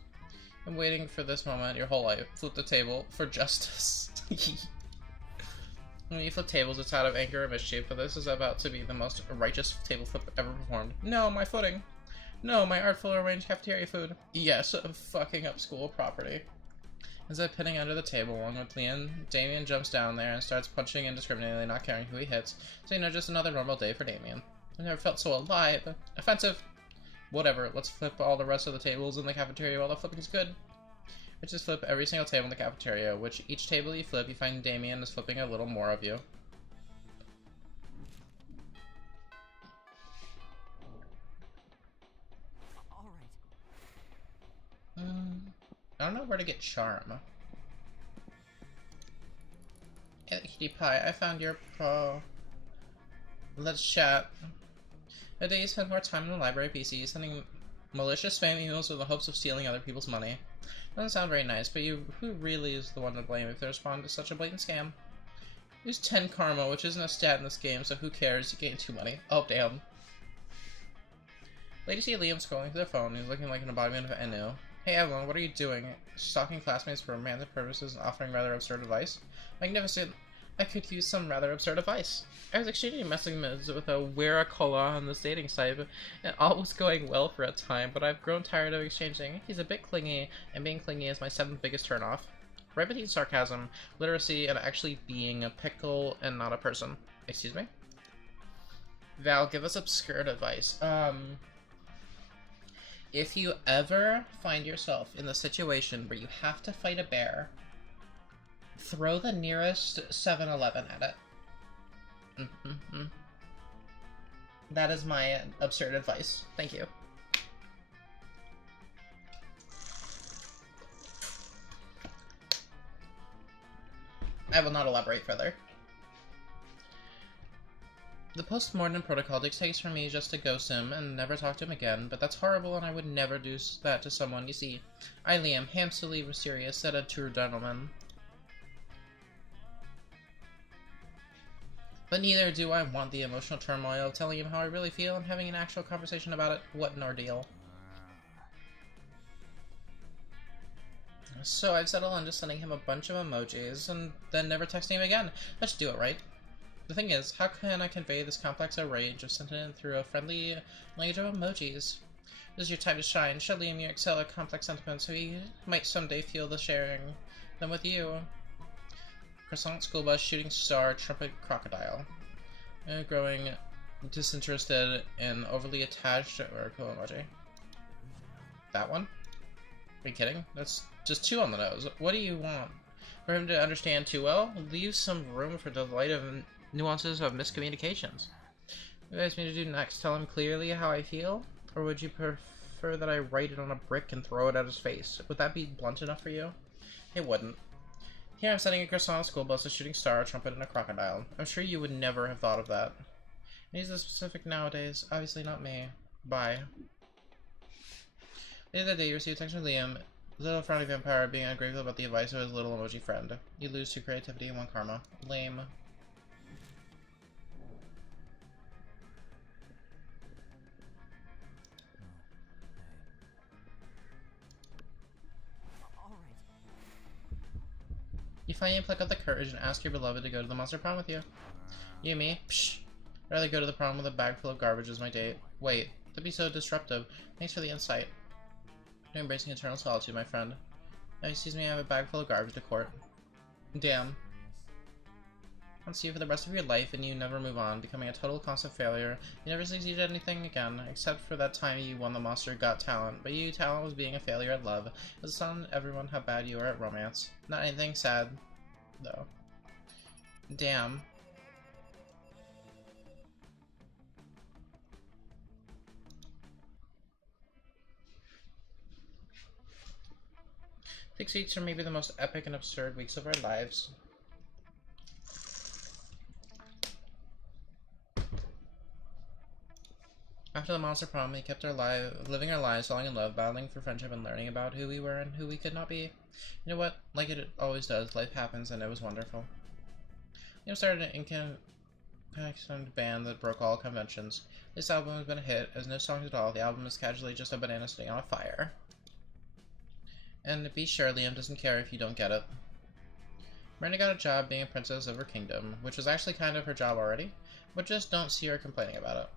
I'm waiting for this moment your whole life. Flip the table for justice. When you flip tables, it's out of anger or mischief, but this is about to be the most righteous table flip ever performed. No, my footing! No, my artful arranged cafeteria food! Yes, fucking up school property. Instead of pitting under the table along with Liam, Damien jumps down there and starts punching indiscriminately, not caring who he hits. So, you know, just another normal day for Damien. I never felt so alive. Offensive! Whatever, let's flip all the rest of the tables in the cafeteria while the flipping's good. Let's just flip every single table in the cafeteria, which each table you flip, you find Damien is flipping a little more of you. Alright. I don't know where to get charm. Hey, Kitty Pie, I found your pro. Let's chat. A day you spend more time in the library PC, sending malicious spam emails with the hopes of stealing other people's money. Doesn't sound very nice, but who really is the one to blame if they respond to such a blatant scam? Use 10 karma, which isn't a stat in this game, so who cares? You gain 2 money. Oh, damn. Later see Liam scrolling through their phone. He's looking like an embodiment of Enu. Hey Evelyn, what are you doing? Stalking classmates for romantic purposes and offering rather absurd advice? Magnificent. I could use some rather absurd advice. I was exchanging messages with a Weracola on this dating site, and all was going well for a time, but I've grown tired of exchanging. He's a bit clingy, and being clingy is my 7th biggest turnoff. Repeating sarcasm, literacy, and actually being a pickle and not a person. Excuse me? Val, give us obscure advice. If you ever find yourself in the situation where you have to fight a bear, throw the nearest 7-Eleven at it. That is my absurd advice. Thank you. I will not elaborate further. The post-mortem protocol dictates for me just to ghost him and never talk to him again, but that's horrible and I would never do that to someone. You see, I, Liam, hamstily serious, said a true gentleman. But neither do I want the emotional turmoil of telling him how I really feel and having an actual conversation about it. What an ordeal. So I've settled on just sending him a bunch of emojis and then never texting him again. Let's do it, right? The thing is, how can I convey this complex range of sentiment through a friendly language of emojis? This is your time to shine. Show Liam you excel at complex sentiments, so he might someday feel the sharing them with you. Croissant, school bus, shooting star, trumpet, crocodile. Growing disinterested and overly attached or cool emoji. That one? Are you kidding? That's just 2 on the nose. What do you want? For him to understand too well? Leave some room for the delight of nuances of miscommunications. What do you guys me to do next? Tell him clearly how I feel? Or would you prefer that I write it on a brick and throw it at his face? Would that be blunt enough for you? It wouldn't. Here I'm sending a croissant, a school bus, a shooting star, a trumpet, and a crocodile. I'm sure you would never have thought of that. He's the specific nowadays. Obviously not me. Bye. The other day you received a text from Liam, little frowny vampire, being ungrateful about the advice of his little emoji friend. You lose 2 creativity and 1 karma. Lame. You finally pluck up the courage and ask your beloved to go to the monster prom with you. You, me? Psh. I'd rather go to the prom with a bag full of garbage as my date. Wait, that'd be so disruptive. Thanks for the insight. You're embracing eternal solitude, my friend. Now, excuse me, I have a bag full of garbage to court. Damn. I'll see you for the rest of your life and you never move on, becoming a total constant failure. You never succeeded at anything again, except for that time you won the Monster Got Talent. But you, talent was being a failure at love. It's telling everyone how bad you are at romance. Not anything sad, though. Damn. Six weeks are maybe the most epic and absurd weeks of our lives. After the monster prom, we kept living our lives, falling in love, battling for friendship, and learning about who we were and who we could not be. You know what? Like it always does, life happens, and it was wonderful. Liam started an inconsistent band that broke all conventions. This album has been a hit, as no songs at all. The album is casually just a banana sitting on a fire. And be sure, Liam doesn't care if you don't get it. Miranda got a job being a princess of her kingdom, which was actually kind of her job already, but just don't see her complaining about it.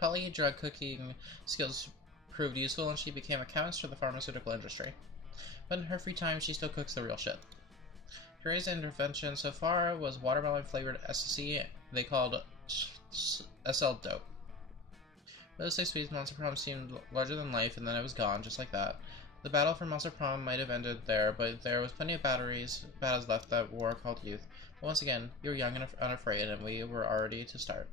Polly drug cooking skills proved useful and she became a chemist for the pharmaceutical industry. But in her free time, she still cooks the real shit. Her greatest intervention so far was watermelon flavored SC they called SL Dope. For those 6 weeks, Monster Prom seemed larger than life and then it was gone, just like that. The battle for Monster Prom might have ended there, but there was plenty of battles left that war called youth. But once again, you were young and unafraid, and we were already to start.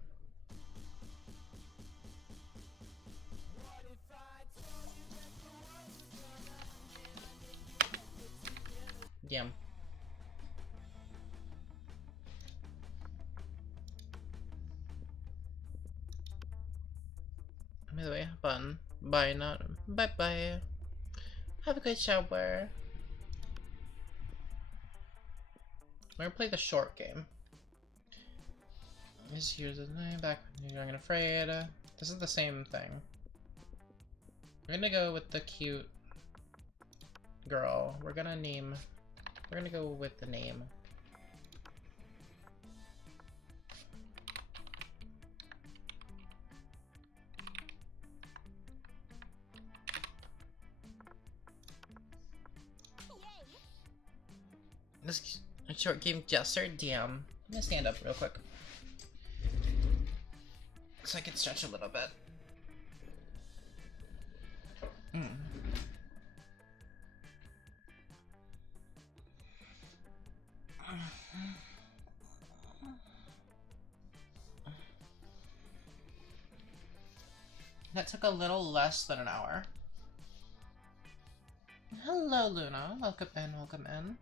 Damn. By the way, button. Bye, not bye bye. Have a good shower. I'm gonna play the short game. This here's the name back when you're young and afraid. This is the same thing. We're gonna go with the cute girl. We're gonna go with the name. This short game jester, damn. I'm gonna stand up real quick. So I can stretch a little bit. That took a little less than an hour. Hello, Luna. Welcome in, welcome in.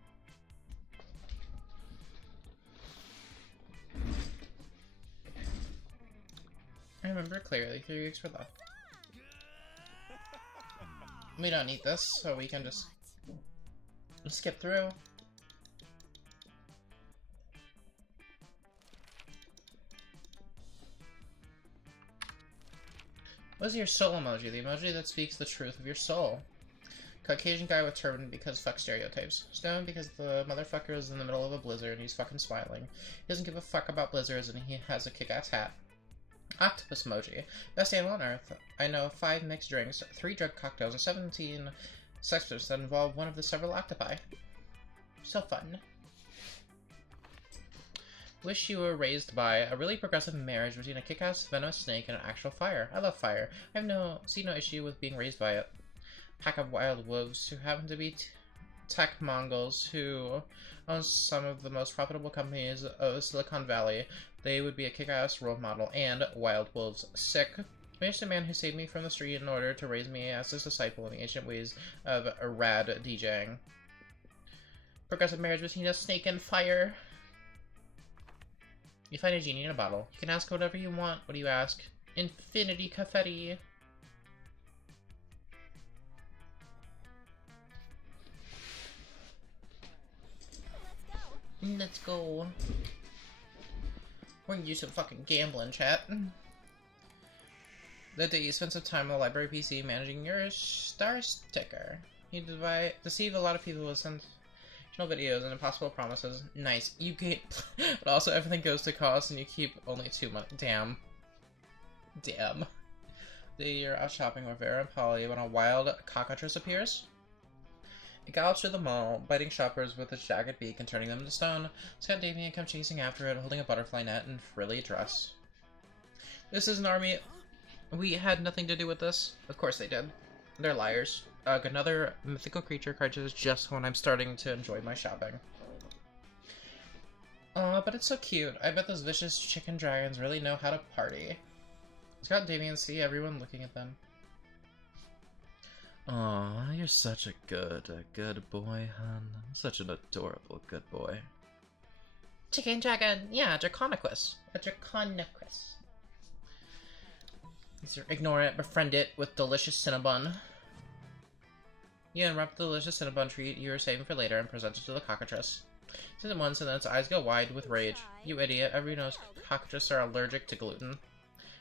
I remember clearly, 3 weeks were left. We don't need this, so we can just skip through. What is your soul emoji? The emoji that speaks the truth of your soul. Caucasian guy with turban because fuck stereotypes. Stone because the motherfucker is in the middle of a blizzard and he's fucking smiling. He doesn't give a fuck about blizzards and he has a kick-ass hat. Octopus emoji. Best animal on earth. I know 5 mixed drinks, 3 drug cocktails, and 17 sex positions that involve one of the several octopi. So fun. Wish you were raised by a really progressive marriage between a kick-ass venomous snake and an actual fire. I love fire. I have see no issue with being raised by it. Pack of wild wolves who happen to be tech Mongols who own some of the most profitable companies of Silicon Valley. They would be a kick-ass role model, and wild wolves. Sick. I'm just a man who saved me from the street in order to raise me as his disciple in the ancient ways of rad DJing. Progressive marriage between a snake and fire. You find a genie in a bottle. You can ask whatever you want. What do you ask? Infinity confetti. Let's go. We're gonna use some fucking gambling, chat. The day you spend some time on the library PC managing your star sticker. You deceive a lot of people with sensational videos and impossible promises. Nice. You get, but also everything goes to cost and you keep only 2 months. Damn. Damn. You're out shopping with Vera and Polly when a wild cockatrice appears. It gallops through the mall, biting shoppers with its jagged beak and turning them into stone. Scott and Damien come chasing after it, holding a butterfly net and frilly dress. This is an army. We had nothing to do with this. Of course they did. They're liars. Another mythical creature crunches just when I'm starting to enjoy my shopping. But it's so cute. I bet those vicious chicken dragons really know how to party. Scott and Damien see everyone looking at them. Aw, you're such a good boy, hun. Such an adorable good boy. Chicken dragon, yeah, Draconequus. A Draconequus. Ignore it, befriend it with delicious Cinnabon. You unwrap the delicious Cinnabon treat you were saving for later and present it to the cockatrice. Says it once and then its eyes go wide with rage. You idiot, everyone knows cockatrices are allergic to gluten.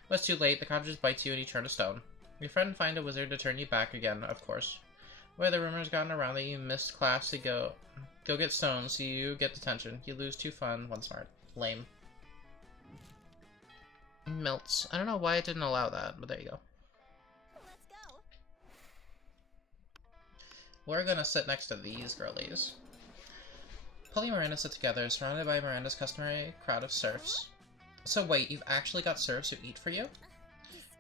But it's too late, the cockatrice bites you and you turn to stone. Your friend find a wizard to turn you back again, of course. Where the rumor's gotten around that you missed class to go get stoned, so you get detention. You lose 2 fun, 1 smart. Lame. Melts. I don't know why it didn't allow that, but there you go. Let's go. We're gonna sit next to these girlies. Polly and Miranda sit together, surrounded by Miranda's customary crowd of serfs. So wait, you've actually got serfs who eat for you?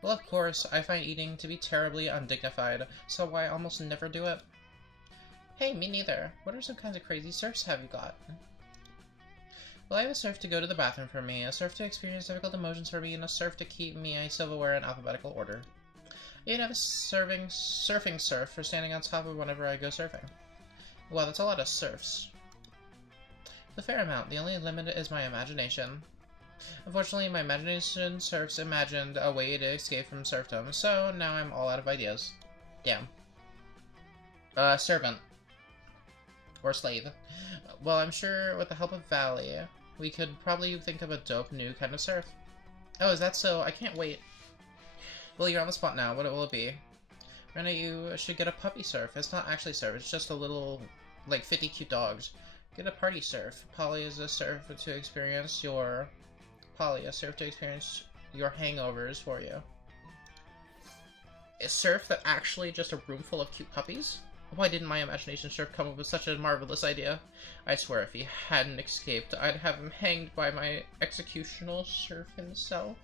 Well, of course, I find eating to be terribly undignified, so I almost never do it. Hey, me neither. What are some kinds of crazy serfs have you got? Well, I have a serf to go to the bathroom for me, a serf to experience difficult emotions for me, and a serf to keep me silverware in alphabetical order. I even have a surfing serf for standing on top of whenever I go surfing. Wow, that's a lot of serfs. A fair amount. The only limit is my imagination. Unfortunately, my imagination serfs imagined a way to escape from serfdom, so now I'm all out of ideas. Damn. Servant. Or slave. Well, I'm sure with the help of Valley, we could probably think of a dope new kind of serf. Oh, is that so? I can't wait. Well, you're on the spot now. What will it be? Rena, you should get a puppy surf. It's not actually surf. It's just a little, like, 50 cute dogs. Get a party surf. Polly is a surf to experience your... Polly, a surf to experience your hangovers for you. Is surf that actually just a room full of cute puppies? Why didn't my imagination surf come up with such a marvelous idea? I swear if he hadn't escaped, I'd have him hanged by my executional surf himself.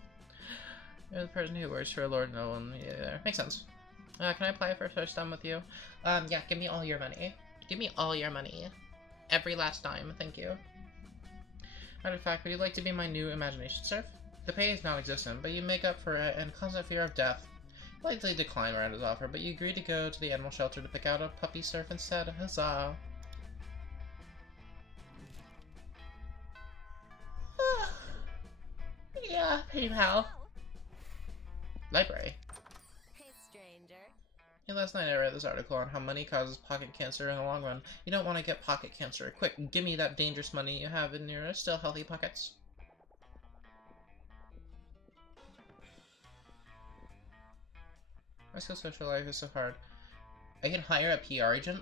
You're the person who works for Lord Nolan. Yeah, makes sense. Can I apply for a first time with you? Yeah, give me all your money. Give me all your money. Every last dime, thank you. Matter of fact, would you like to be my new imagination surf? The pay is non-existent, but you make up for it in constant fear of death. You likely decline Miranda's offer, but you agree to go to the animal shelter to pick out a puppy surf instead. Huzzah! Yeah, hey pal. Library. Hey, stranger. Hey, last night I read this article on how money causes pocket cancer in the long run. You don't want to get pocket cancer. Quick, give me that dangerous money you have in your still healthy pockets. High school social life is so hard. I can hire a PR agent?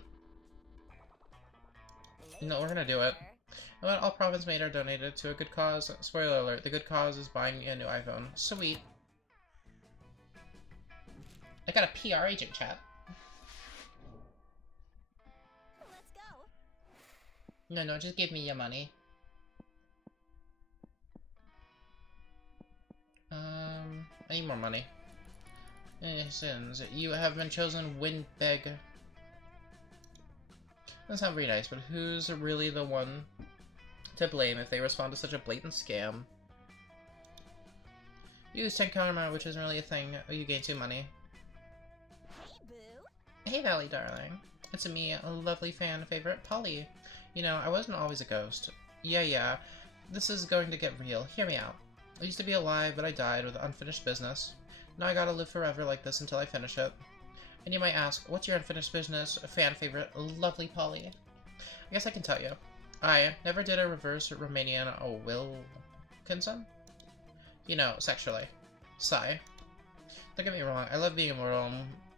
No, we're gonna do it. You know what? All profits made are donated to a good cause. Spoiler alert, the good cause is buying me a new iPhone. Sweet. I got a PR agent, chat. Let's go. No, just give me your money. I need more money. Sins, you have been chosen windbag. That's not very nice, but who's really the one to blame if they respond to such a blatant scam? Use 10 countermount, which isn't really a thing. You gain 2 money. Hey, boo. Hey, Valley darling. It's me, a lovely fan favorite, Polly. You know, I wasn't always a ghost. Yeah. This is going to get real. Hear me out. I used to be alive, but I died with unfinished business. Now I gotta live forever like this until I finish it. And you might ask, what's your unfinished business, fan favorite, lovely Polly? I guess I can tell you. I never did a reverse Romanian Wilkinson? You know, sexually. Sigh. Don't get me wrong, I love being immortal,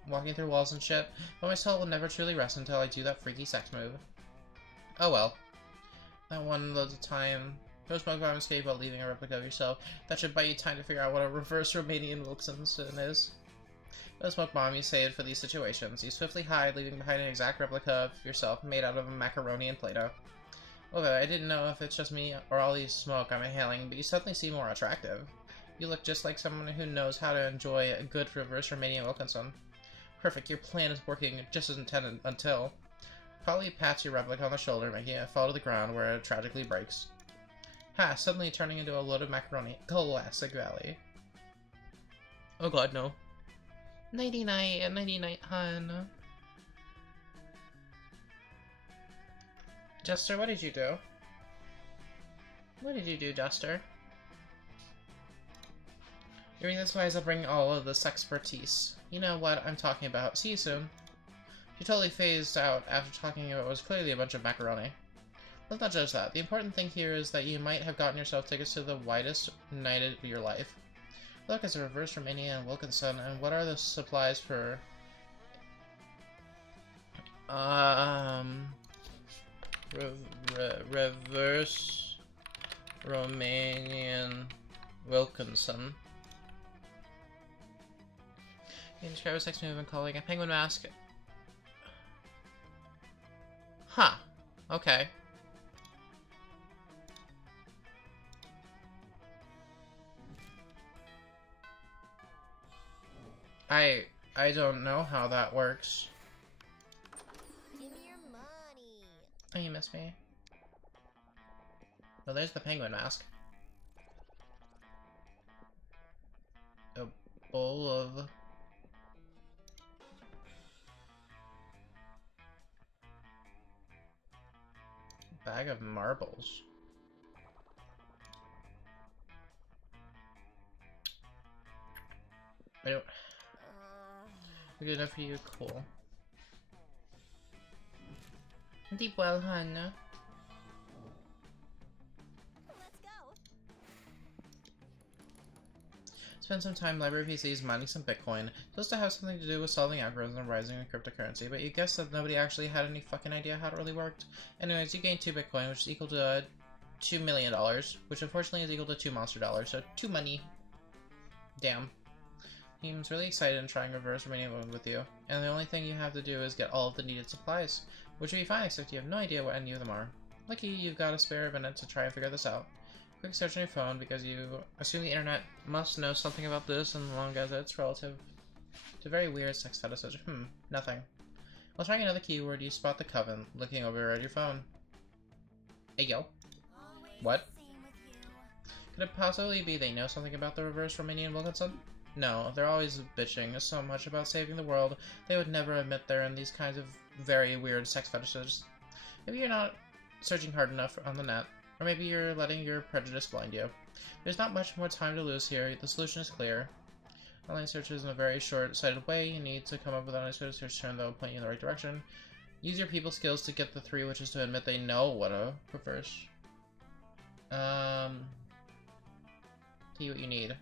walking through walls and shit, but my soul will never truly rest until I do that freaky sex move. Oh well. That one loads of time. No smoke bomb escape while leaving a replica of yourself. That should buy you time to figure out what a reverse Romanian Wilkinson is. No smoke bomb you saved for these situations. You swiftly hide, leaving behind an exact replica of yourself made out of macaroni and Play-Doh. Okay, I didn't know if it's just me or all these smoke I'm inhaling, but you suddenly seem more attractive. You look just like someone who knows how to enjoy a good reverse Romanian Wilkinson. Perfect, your plan is working just as intended until... Polly pats your replica on the shoulder, making it fall to the ground where it tragically breaks. Ha! Suddenly turning into a load of macaroni. Classic Valley. Oh god, no. Nighty-night, hun. Jester, what did you do? What did you do, Jester? You mean that's why I'll bring all of this expertise. You know what I'm talking about. See you soon. She totally phased out after talking about what was clearly a bunch of macaroni. Let's not judge that. The important thing here is that you might have gotten yourself tickets to the widest night of your life. Look, it's a reverse Romanian Wilkinson, and what are the supplies for... reverse Romanian Wilkinson. You can describe a sex move and calling a penguin mask. Huh. Okay. I don't know how that works. Give me your money. Oh, you missed me. Well, there's the penguin mask. A bowl of... bag of marbles. I don't... Good enough for you, cool. Deep well, hun. Let's go. Spend some time library PCs mining some Bitcoin, just to have something to do with solving algorithms and rising in cryptocurrency, but you guessed that nobody actually had any fucking idea how it really worked. Anyways, you gained 2 Bitcoin, which is equal to $2 million, which unfortunately is equal to 2 monster dollars, so 2 money. Damn. Seems really excited in trying reverse Romania with you, and the only thing you have to do is get all of the needed supplies, which will be fine except you have no idea what any of them are. Lucky you've got a spare minute to try and figure this out. Quick search on your phone because you assume the internet must know something about this and long as it's relative to very weird sex fetishes. Nothing. While trying another keyword, you spot the Coven looking over at your phone. Hey yo. What? Could it possibly be they know something about the reverse Romanian Wilkinson? No, they're always bitching so much about saving the world, they would never admit they're in these kinds of very weird sex fetishes. Maybe you're not searching hard enough on the net, or maybe you're letting your prejudice blind you. There's not much more time to lose here, the solution is clear. Online searches in a very short-sighted way, you need to come up with an unexpected search term that will point you in the right direction. Use your people skills to get the 3 witches to admit they know what a reverse. See what you need.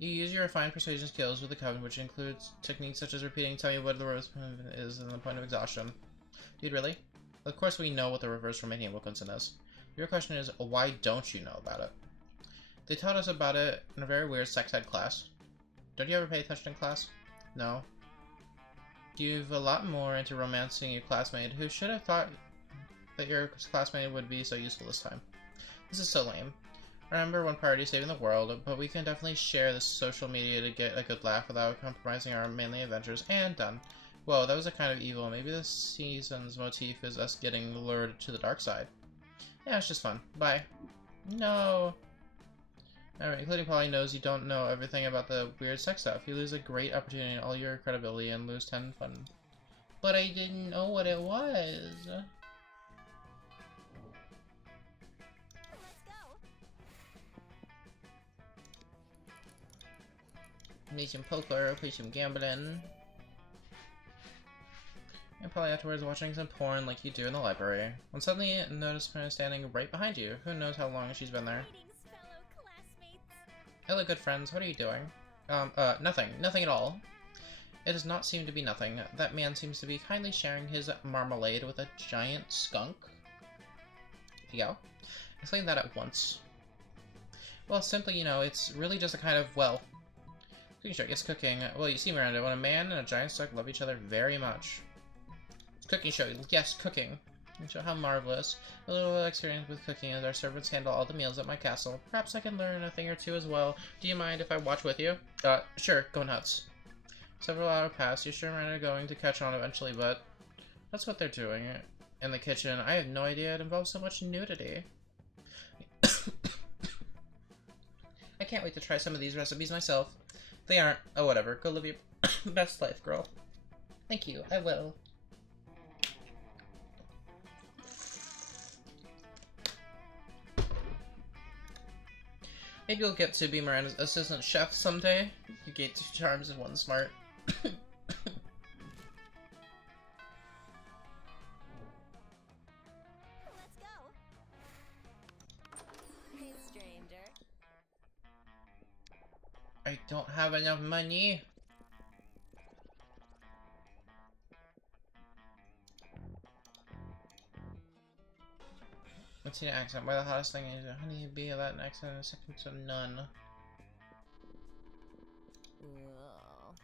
You use your refined persuasion skills with the Coven, which includes techniques such as repeating, tell me what the reverse is in the point of exhaustion. Dude, really? Of course we know what the reverse Romanian Wilkinson is. Your question is, why don't you know about it? They taught us about it in a very weird sex ed class. Don't you ever pay attention in class? No. You've a lot more into romancing your classmate, who should have thought that your classmate would be so useful this time. This is so lame. I remember one priority saving the world, but we can definitely share this social media to get a good laugh without compromising our manly adventures, and done. Whoa, that was a kind of evil. Maybe this season's motif is us getting lured to the dark side. Yeah, it's just fun. Bye. No. Alright, including Polly knows you don't know everything about the weird sex stuff. You lose a great opportunity and all your credibility and lose 10 fun. But I didn't know what it was. Play some poker, play some gambling. And probably afterwards watching some porn like you do in the library. When suddenly notice her standing right behind you. Who knows how long she's been there. Hello good friends, what are you doing? Nothing. Nothing at all. It does not seem to be nothing. That man seems to be kindly sharing his marmalade with a giant skunk. Here you go. Explain that at once. Well, simply, you know, it's really just a kind of, well... Cooking show, yes, cooking. Well, you see, Miranda, when a man and a giant skunk love each other very much. Cooking show, yes, cooking. And show how marvelous. A little experience with cooking as our servants handle all the meals at my castle. Perhaps I can learn a thing or two as well. Do you mind if I watch with you? Sure, go nuts. Several hours pass. You're sure Miranda going to catch on eventually, but that's what they're doing in the kitchen. I have no idea it involves so much nudity. I can't wait to try some of these recipes myself. They aren't. Oh, whatever. Go live your best life, girl. Thank you. I will. Maybe you'll get to be Miranda's assistant chef someday. You get 2 charms and 1 smart. Let's go. Hey, stranger. I don't have enough money. What's the accent? Why the hottest thing is a honeybee that an accent and a second to none. Whoa.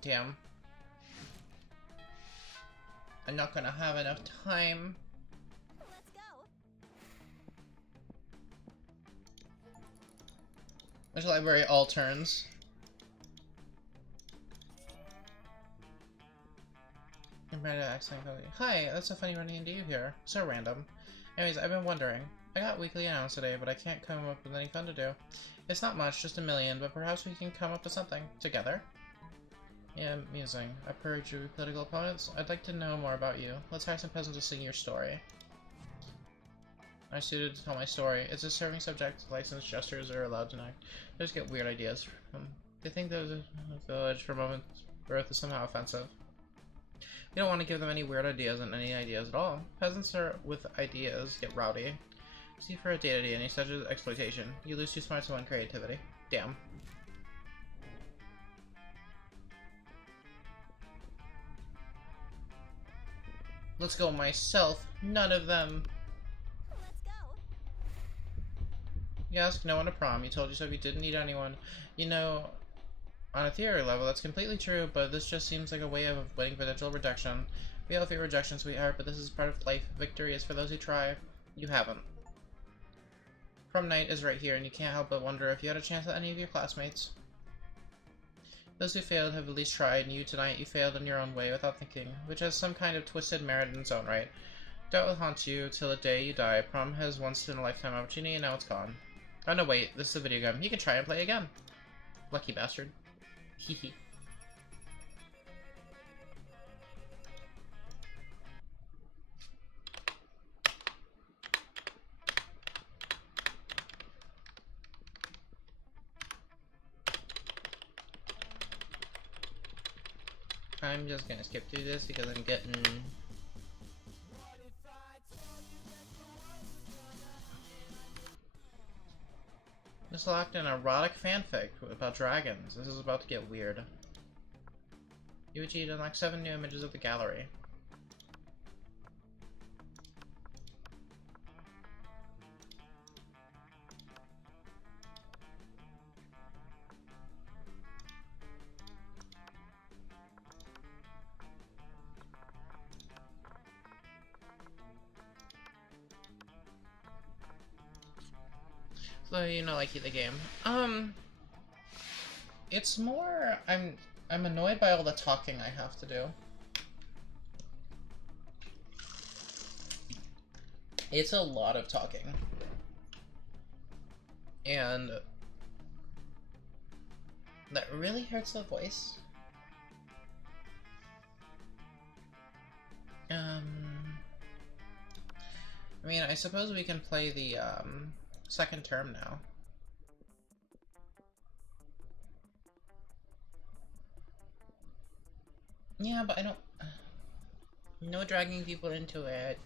Damn. I'm not gonna have enough time. Let's go. There's a library all turns. Hi, that's so funny running into you here. So random. Anyways, I've been wondering. I got weekly announced today, but I can't come up with any fun to do. It's not much, just 1 million, but perhaps we can come up with something. Together? Yeah, amusing. I purge your political opponents? I'd like to know more about you. Let's hire some peasants to sing your story. I'm suited to tell my story. It's a serving subject. Licensed jesters are allowed to act. They just get weird ideas. They think that the village for a moment's birth is somehow offensive. We don't want to give them any weird ideas and any ideas at all. Peasants are with ideas get rowdy. See for a data DNA such as exploitation. You lose 2 smarts and 1 creativity. Damn. Let's go myself. None of them. Let's go. You asked no one to prom. You told yourself you didn't need anyone. You know, on a theory level, that's completely true, but this just seems like a way of avoiding potential rejection. We all fear rejection, sweetheart, but this is part of life. Victory is for those who try. You haven't. Prom night is right here, and you can't help but wonder if you had a chance at any of your classmates. Those who failed have at least tried, and you tonight, you failed in your own way without thinking, which has some kind of twisted merit in its own right. Doubt will haunt you till the day you die. Prom has once in a lifetime opportunity, and now it's gone. Oh no, wait, this is a video game. You can try and play again. Lucky bastard. Hehe. I'm just gonna skip through this because I'm getting... Just locked in erotic fanfic about dragons. This is about to get weird. You achieved unlock 7 new images of the gallery. So you know, like the game. It's more I'm annoyed by all the talking I have to do. It's a lot of talking. And that really hurts the voice. I mean, I suppose we can play the second term now. Yeah, but I don't... No dragging people into it.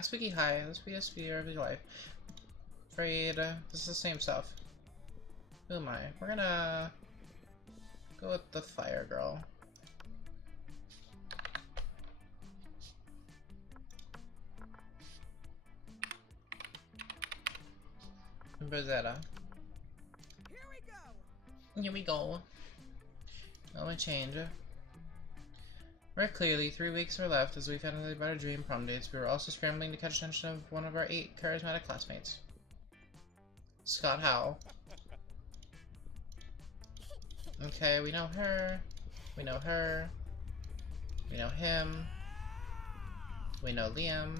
Squeaky high. This will be a speeder of your life. Afraid, this is the same stuff. Who am I? We're gonna go with the fire girl. Rosetta. Here we go. Oh, a change. Very clearly, 3 weeks are left as we finally about our dream prom dates. We were also scrambling to catch attention of one of our 8 charismatic classmates. Scott Howell. Okay, we know her. We know her. We know him. We know Liam.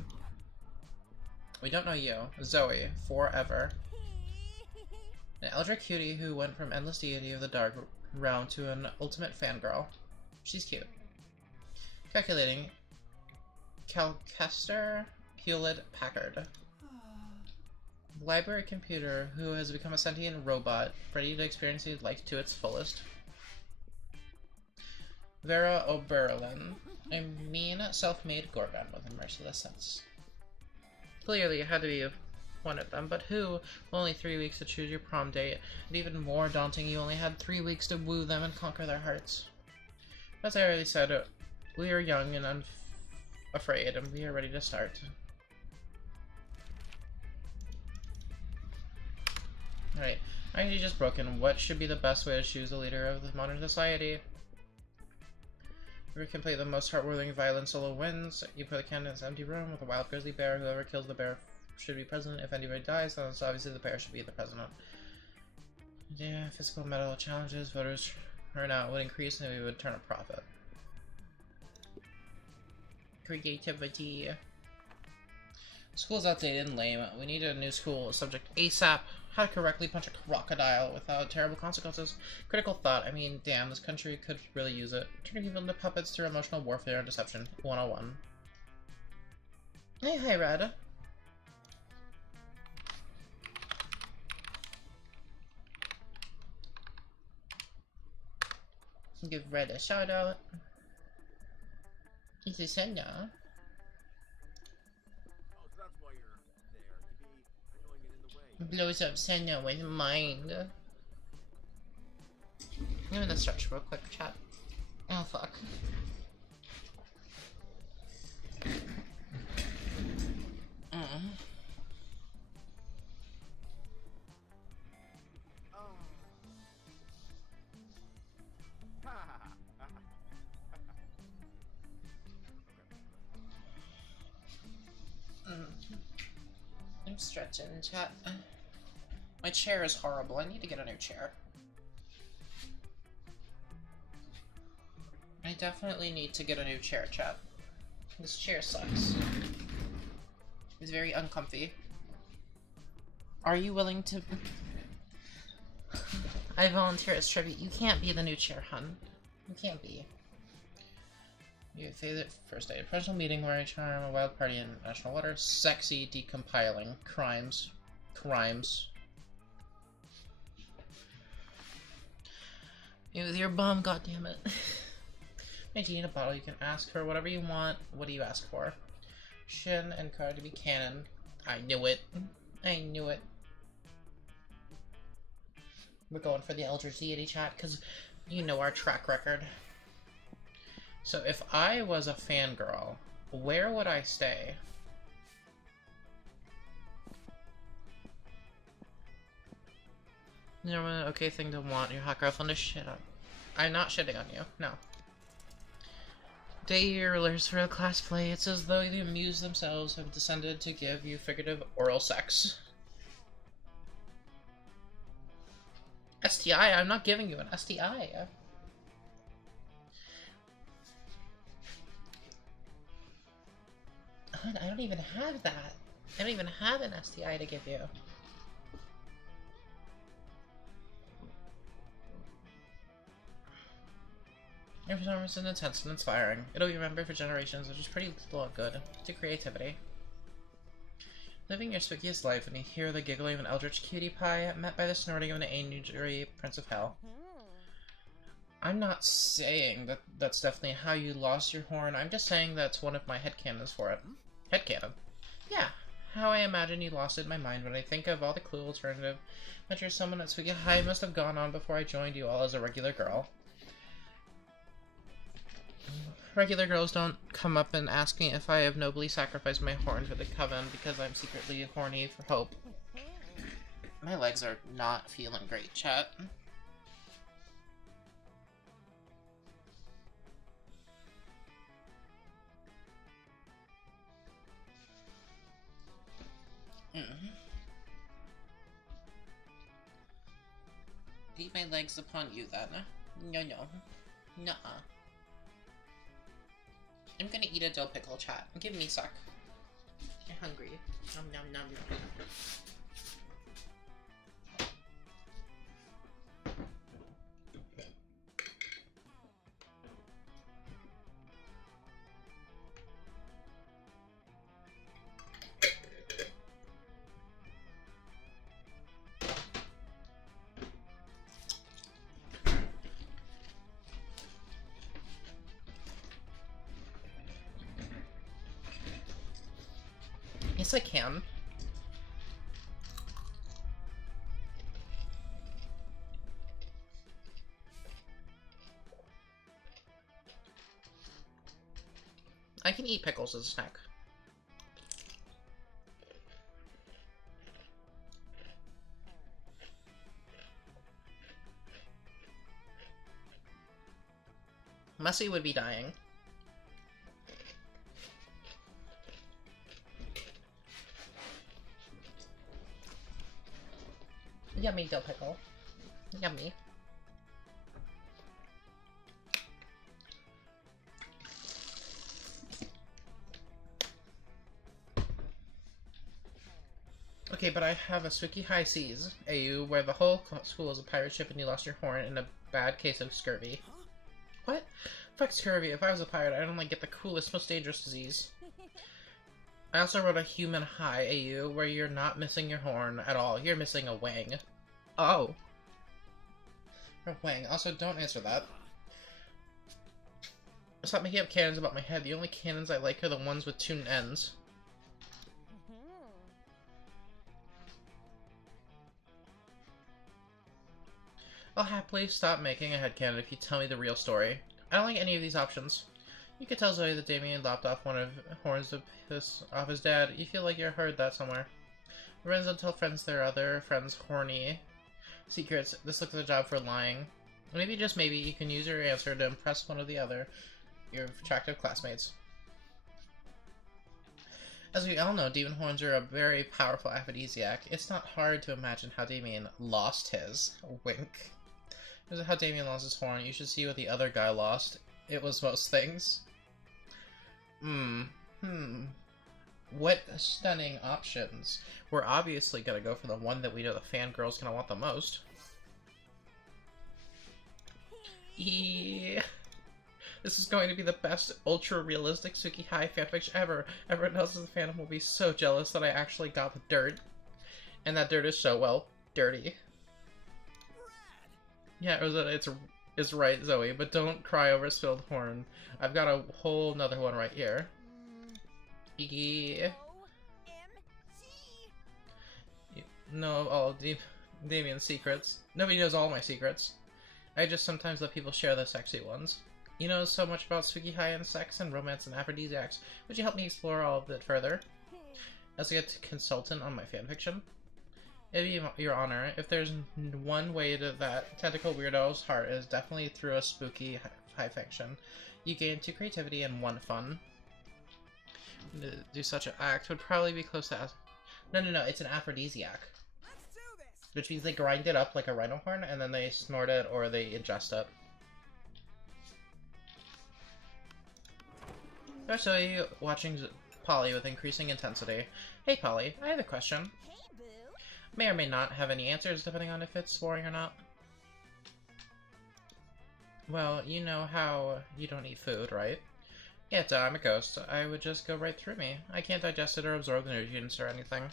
We don't know you. Zoe. Forever. An eldritch cutie who went from endless deity of the dark realm to an ultimate fangirl. She's cute. Calculating. Calcaster Hewlett Packard. Library computer who has become a sentient robot, ready to experience life to its fullest. Vera Oberlin. A mean, self-made Gorgon with a merciless sense. Clearly, it had to be one of them, but who? Only 3 weeks to choose your prom date, and even more daunting, you only had 3 weeks to woo them and conquer their hearts. As I already said, we are young and afraid, and we are ready to start. Alright, ID just broken. What should be the best way to choose a leader of the modern society? Whoever can play the most heartwarming violin solo wins. You put a candidate in an empty room with a wild grizzly bear. Whoever kills the bear should be president. If anybody dies, then it's obviously the bear should be the president. Yeah, physical medal challenges. Voters turnout would increase and we would turn a profit. Creativity. School's outdated and lame. We need a new school subject ASAP. How to correctly punch a crocodile without terrible consequences. Critical thought. I mean, damn, this country could really use it. Turning people into puppets through emotional warfare and deception. 101. Hey, hi, Red. Give Red a shout out. It's a Senya. Oh, so that's why you're there, to be annoying and in the way. Blows up Senya with mind. I'm gonna stretch real quick, chat. Oh fuck. Oh. Ha ha ha. I'm stretching, chat. My chair is horrible. I need to get a new chair. I definitely need to get a new chair, chat. This chair sucks. It's very uncomfy. Are you willing to... I volunteer as tribute. You can't be the new chair, hun. You can't be. Your favorite first day. Professional meeting where I charm a wild party in national waters. Sexy decompiling. Crimes. Crimes. You with your bum, goddammit. If you need a bottle, you can ask for whatever you want. What do you ask for? Shin and card to be canon. I knew it. I knew it. We're going for the Eldritch Deity, chat, because you know our track record. So if I was a fangirl, where would I stay? You know, an okay thing to want your hot girlfriend to shit on. I'm not shitting on you, no. Day rulers for a class play. It's as though the amused themselves have descended to give you figurative oral sex. STI? I'm not giving you an STI. I don't even have that. I don't even have an STI to give you. Your performance is intense and inspiring. It'll be remembered for generations, which is pretty good. To creativity. Living your spookiest life and you hear the giggling of an eldritch cutie pie, met by the snorting of an angry prince of hell. I'm not saying that that's definitely how you lost your horn, I'm just saying that's one of my headcanons for it. Headcanon? Yeah, how I imagine you lost it in my mind when I think of all the cool alternative adventures someone at Spooky High must have gone on before I joined you all as a regular girl. Regular girls don't come up and ask me if I have nobly sacrificed my horn for the coven because I'm secretly horny for hope. My legs are not feeling great, chat. Leave my legs upon you then. No. Nuh-uh. I'm gonna eat a dill pickle, chat. Give me a sec. I'm hungry. Nom nom nom nom. Yes, I can. I can eat pickles as a snack. Messy would be dying. Yummy dill pickle. Yummy. Okay, but I have a Spooky High Seas, AU, where the whole school is a pirate ship and you lost your horn in a bad case of scurvy. What? Fuck scurvy. If I was a pirate, I'd only get the coolest, most dangerous disease. I also wrote a Human High, AU, where you're not missing your horn at all. You're missing a wang. Oh. A wang. Also, don't answer that. Stop making up cannons about my head. The only cannons I like are the ones with two ends. I'll happily stop making a headcanon if you tell me the real story. I don't like any of these options. You could tell Zoe that Damien lopped off one of horns off his dad. You feel like you heard that somewhere. Friends don't tell friends their other friends' horny secrets. This looks like a job for lying. Maybe, just maybe, you can use your answer to impress one of the other, your attractive classmates. As we all know, demon horns are a very powerful aphrodisiac. It's not hard to imagine how Damien lost his. Wink. This is how Damien lost his horn. You should see what the other guy lost. It was most things. What stunning options. We're obviously gonna go for the one that we know the fangirl's gonna want the most. Yeah. This is going to be the best ultra-realistic Suki High fanfiction ever. Everyone else in the fandom will be so jealous that I actually got the dirt. And that dirt is so, well, dirty. Yeah, it's right, Zoe, but don't cry over spilled horn. I've got a whole nother one right here. Yeah. No, all Damien's secrets. Nobody knows all my secrets. I just sometimes let people share the sexy ones. You know so much about Suki High and sex and romance and aphrodisiacs. Would you help me explore all of it further? As a consultant on my fanfiction? It'd be your honor. If there's one way to that tentacle weirdo's heart, is definitely through a spooky high fiction. You gain 2 creativity and 1 fun. To do such an act would probably be close to... No, it's an aphrodisiac. Which means they grind it up like a rhino horn, and then they snort it or they ingest it. Especially watching Polly with increasing intensity. Hey Polly, I have a question. Hey, boo. May or may not have any answers depending on if it's boring or not. Well, you know how you don't eat food, right? Yeah, I'm a ghost. I would just go right through me. I can't digest it or absorb the nutrients or anything.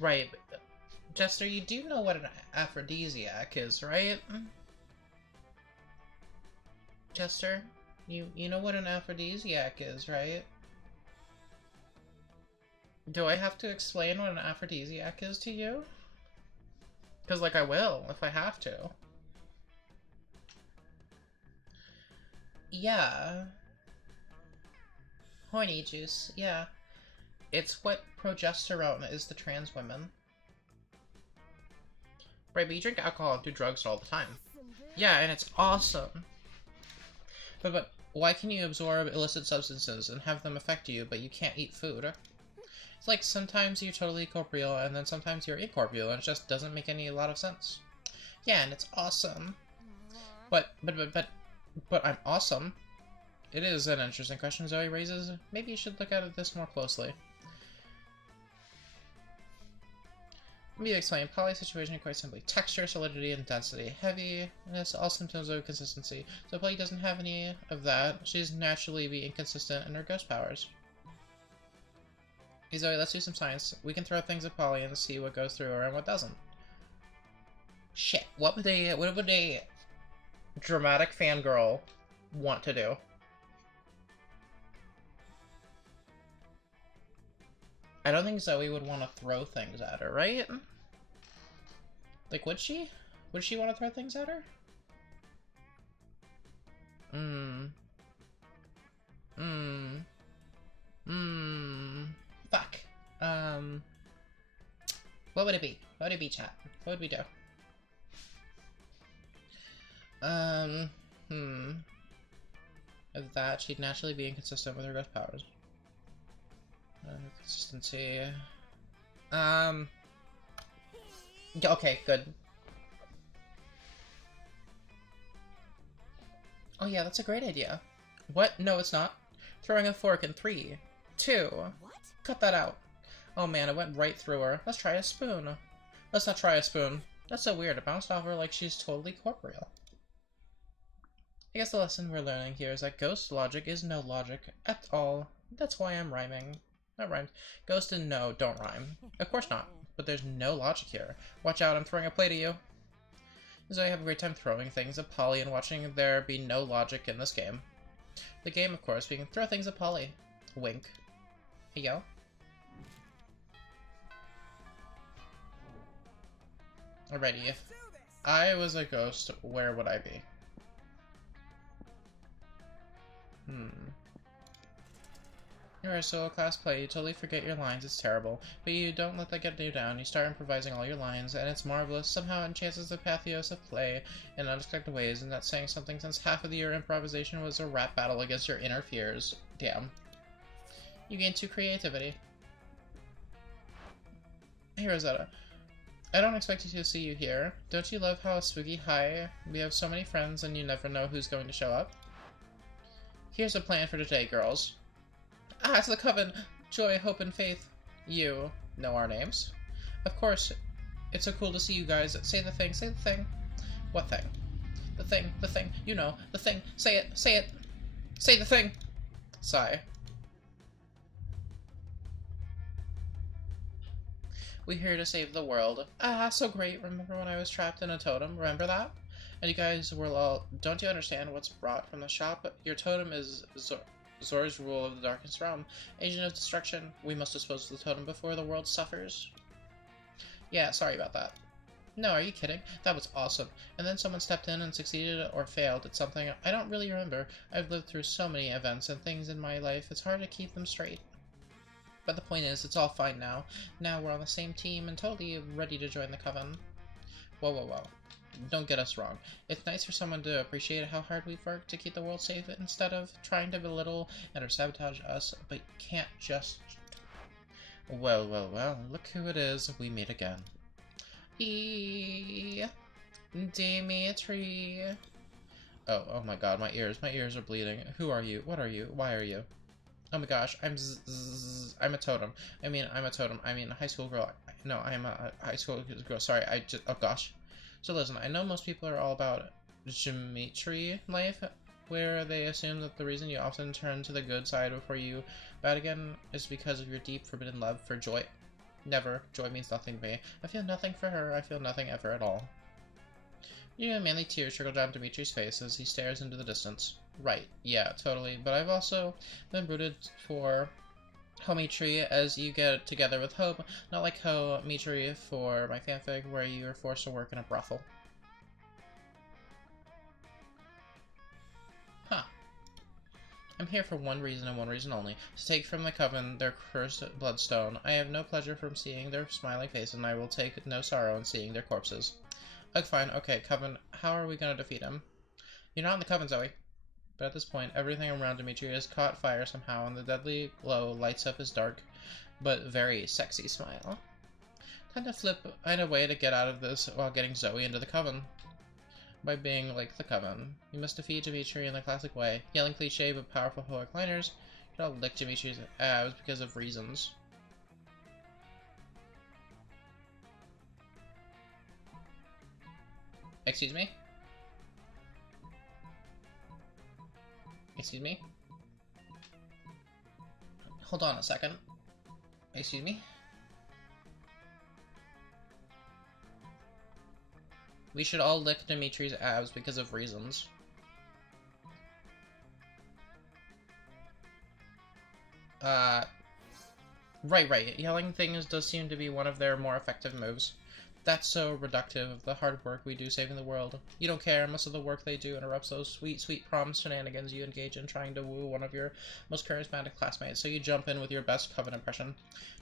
Right. Jester, you do know what an aphrodisiac is, right? Jester, you know what an aphrodisiac is, right? Do I have to explain what an aphrodisiac is to you? Because, like, I will, if I have to. Yeah. Horny juice, yeah. It's what progesterone is to trans women. Right, but you drink alcohol and do drugs all the time. Yeah, and it's awesome. But why can you absorb illicit substances and have them affect you, but you can't eat food? It's like sometimes you're totally corporeal, and then sometimes you're incorporeal, and it just doesn't make a lot of sense. Yeah, and it's awesome. But I'm awesome. It is an interesting question Zoe raises. Maybe you should look at this more closely. Let me explain. Polly's situation quite simply. Texture, solidity, and density. Heavy, and it's all symptoms of consistency. So Polly doesn't have any of that. She's naturally be inconsistent in her ghost powers. Hey Zoe, let's do some science. We can throw things at Polly and see what goes through her and what doesn't. Shit, what would a dramatic fangirl want to do? I don't think Zoe would want to throw things at her, right? Like, would she? Would she want to throw things at her? Fuck. What would it be? What would it be, chat? What would we do? Of that, she'd naturally be inconsistent with her ghost powers. Consistency. Okay, good. Oh yeah, that's a great idea. What? No, it's not. Throwing a fork in 3, 2. What? Cut that out. Oh man, it went right through her. Let's try a spoon. Let's not try a spoon. That's so weird. It bounced off her like she's totally corporeal. I guess the lesson we're learning here is that ghost logic is no logic at all. That's why I'm rhyming. Not rhymed. Ghost and no don't rhyme. Of course not. but there's no logic here. Watch out, I'm throwing a plate at you. So I have a great time throwing things at Polly and watching there be no logic in this game. The game, of course, we can throw things at Polly. Wink. Hey, yo. Alrighty, if I was a ghost, where would I be? You're a solo class play, you totally forget your lines, it's terrible. But you don't let that get you down, you start improvising all your lines, and it's marvelous. Somehow it enhances the pathos of play in unexpected ways, and that's saying something since half of your improvisation was a rap battle against your inner fears. Damn. You gained 2 creativity. Hey Rosetta. I don't expect to see you here. Don't you love how spooky high? We have so many friends and you never know who's going to show up. Here's a plan for today, girls. Ah, it's the Coven! Joy, Hope, and Faith. You know our names? Of course. It's so cool to see you guys. Say the thing, say the thing. What thing? The thing, you know, the thing. Say it, say it. Say the thing! Sigh. We're here to save the world. Ah, so great. Remember when I was trapped in a totem? Remember that? And you guys were all... Don't you understand what's brought from the shop? Your totem is Zor's rule of the darkest realm. Agent of destruction. We must dispose of the totem before the world suffers. Yeah, sorry about that. No, are you kidding? That was awesome. And then someone stepped in and succeeded or failed at something. I don't really remember. I've lived through so many events and things in my life, it's hard to keep them straight. But the point is, it's all fine now. Now we're on the same team and totally ready to join the Coven. Whoa, whoa, whoa. Don't get us wrong. It's nice for someone to appreciate how hard we've worked to keep the world safe instead of trying to belittle and or sabotage us, but you can't just... Well, well, well, look who it is we meet again. Dimitri. Oh my god, my ears are bleeding. Who are you? What are you? Why are you? Oh my gosh, I'm a totem. I'm a high school girl. No, I am a high school girl. Sorry, oh gosh. So listen, I know most people are all about Dimitri life, where they assume that the reason you often turn to the good side before you bad again is because of your deep forbidden love for Joy. Never. Joy means nothing to me. I feel nothing for her. I feel nothing ever at all. Manly tears trickle down Dimitri's face as he stares into the distance. Right, yeah, totally. But I've also been rooted for Homitri as you get together with Hope, not like Homitri for my fanfic where you are forced to work in a brothel. Huh. I'm here for one reason and one reason only, to take from the Coven their cursed bloodstone. I have no pleasure from seeing their smiling faces, and I will take no sorrow in seeing their corpses. Ugh, fine, okay, Coven, how are we gonna defeat him? You're not in the Coven, Zoe. But at this point, everything around Dimitri has caught fire somehow, and the deadly glow lights up his dark, but very sexy smile. Time to find a way to get out of this while getting Zoe into the Coven. By being like the Coven. You must defeat Dimitri in the classic way. Yelling cliche but powerful heroic liners. You don't lick Dimitri's abs because of reasons. Excuse me? Excuse me? Hold on a second. Excuse me? We should all lick Dimitri's abs because of reasons. Right. Yelling things does seem to be one of their more effective moves. That's so reductive of the hard work we do saving the world. You don't care, most of the work they do interrupts those sweet, sweet prom shenanigans you engage in trying to woo one of your most charismatic classmates, so you jump in with your best Coven impression.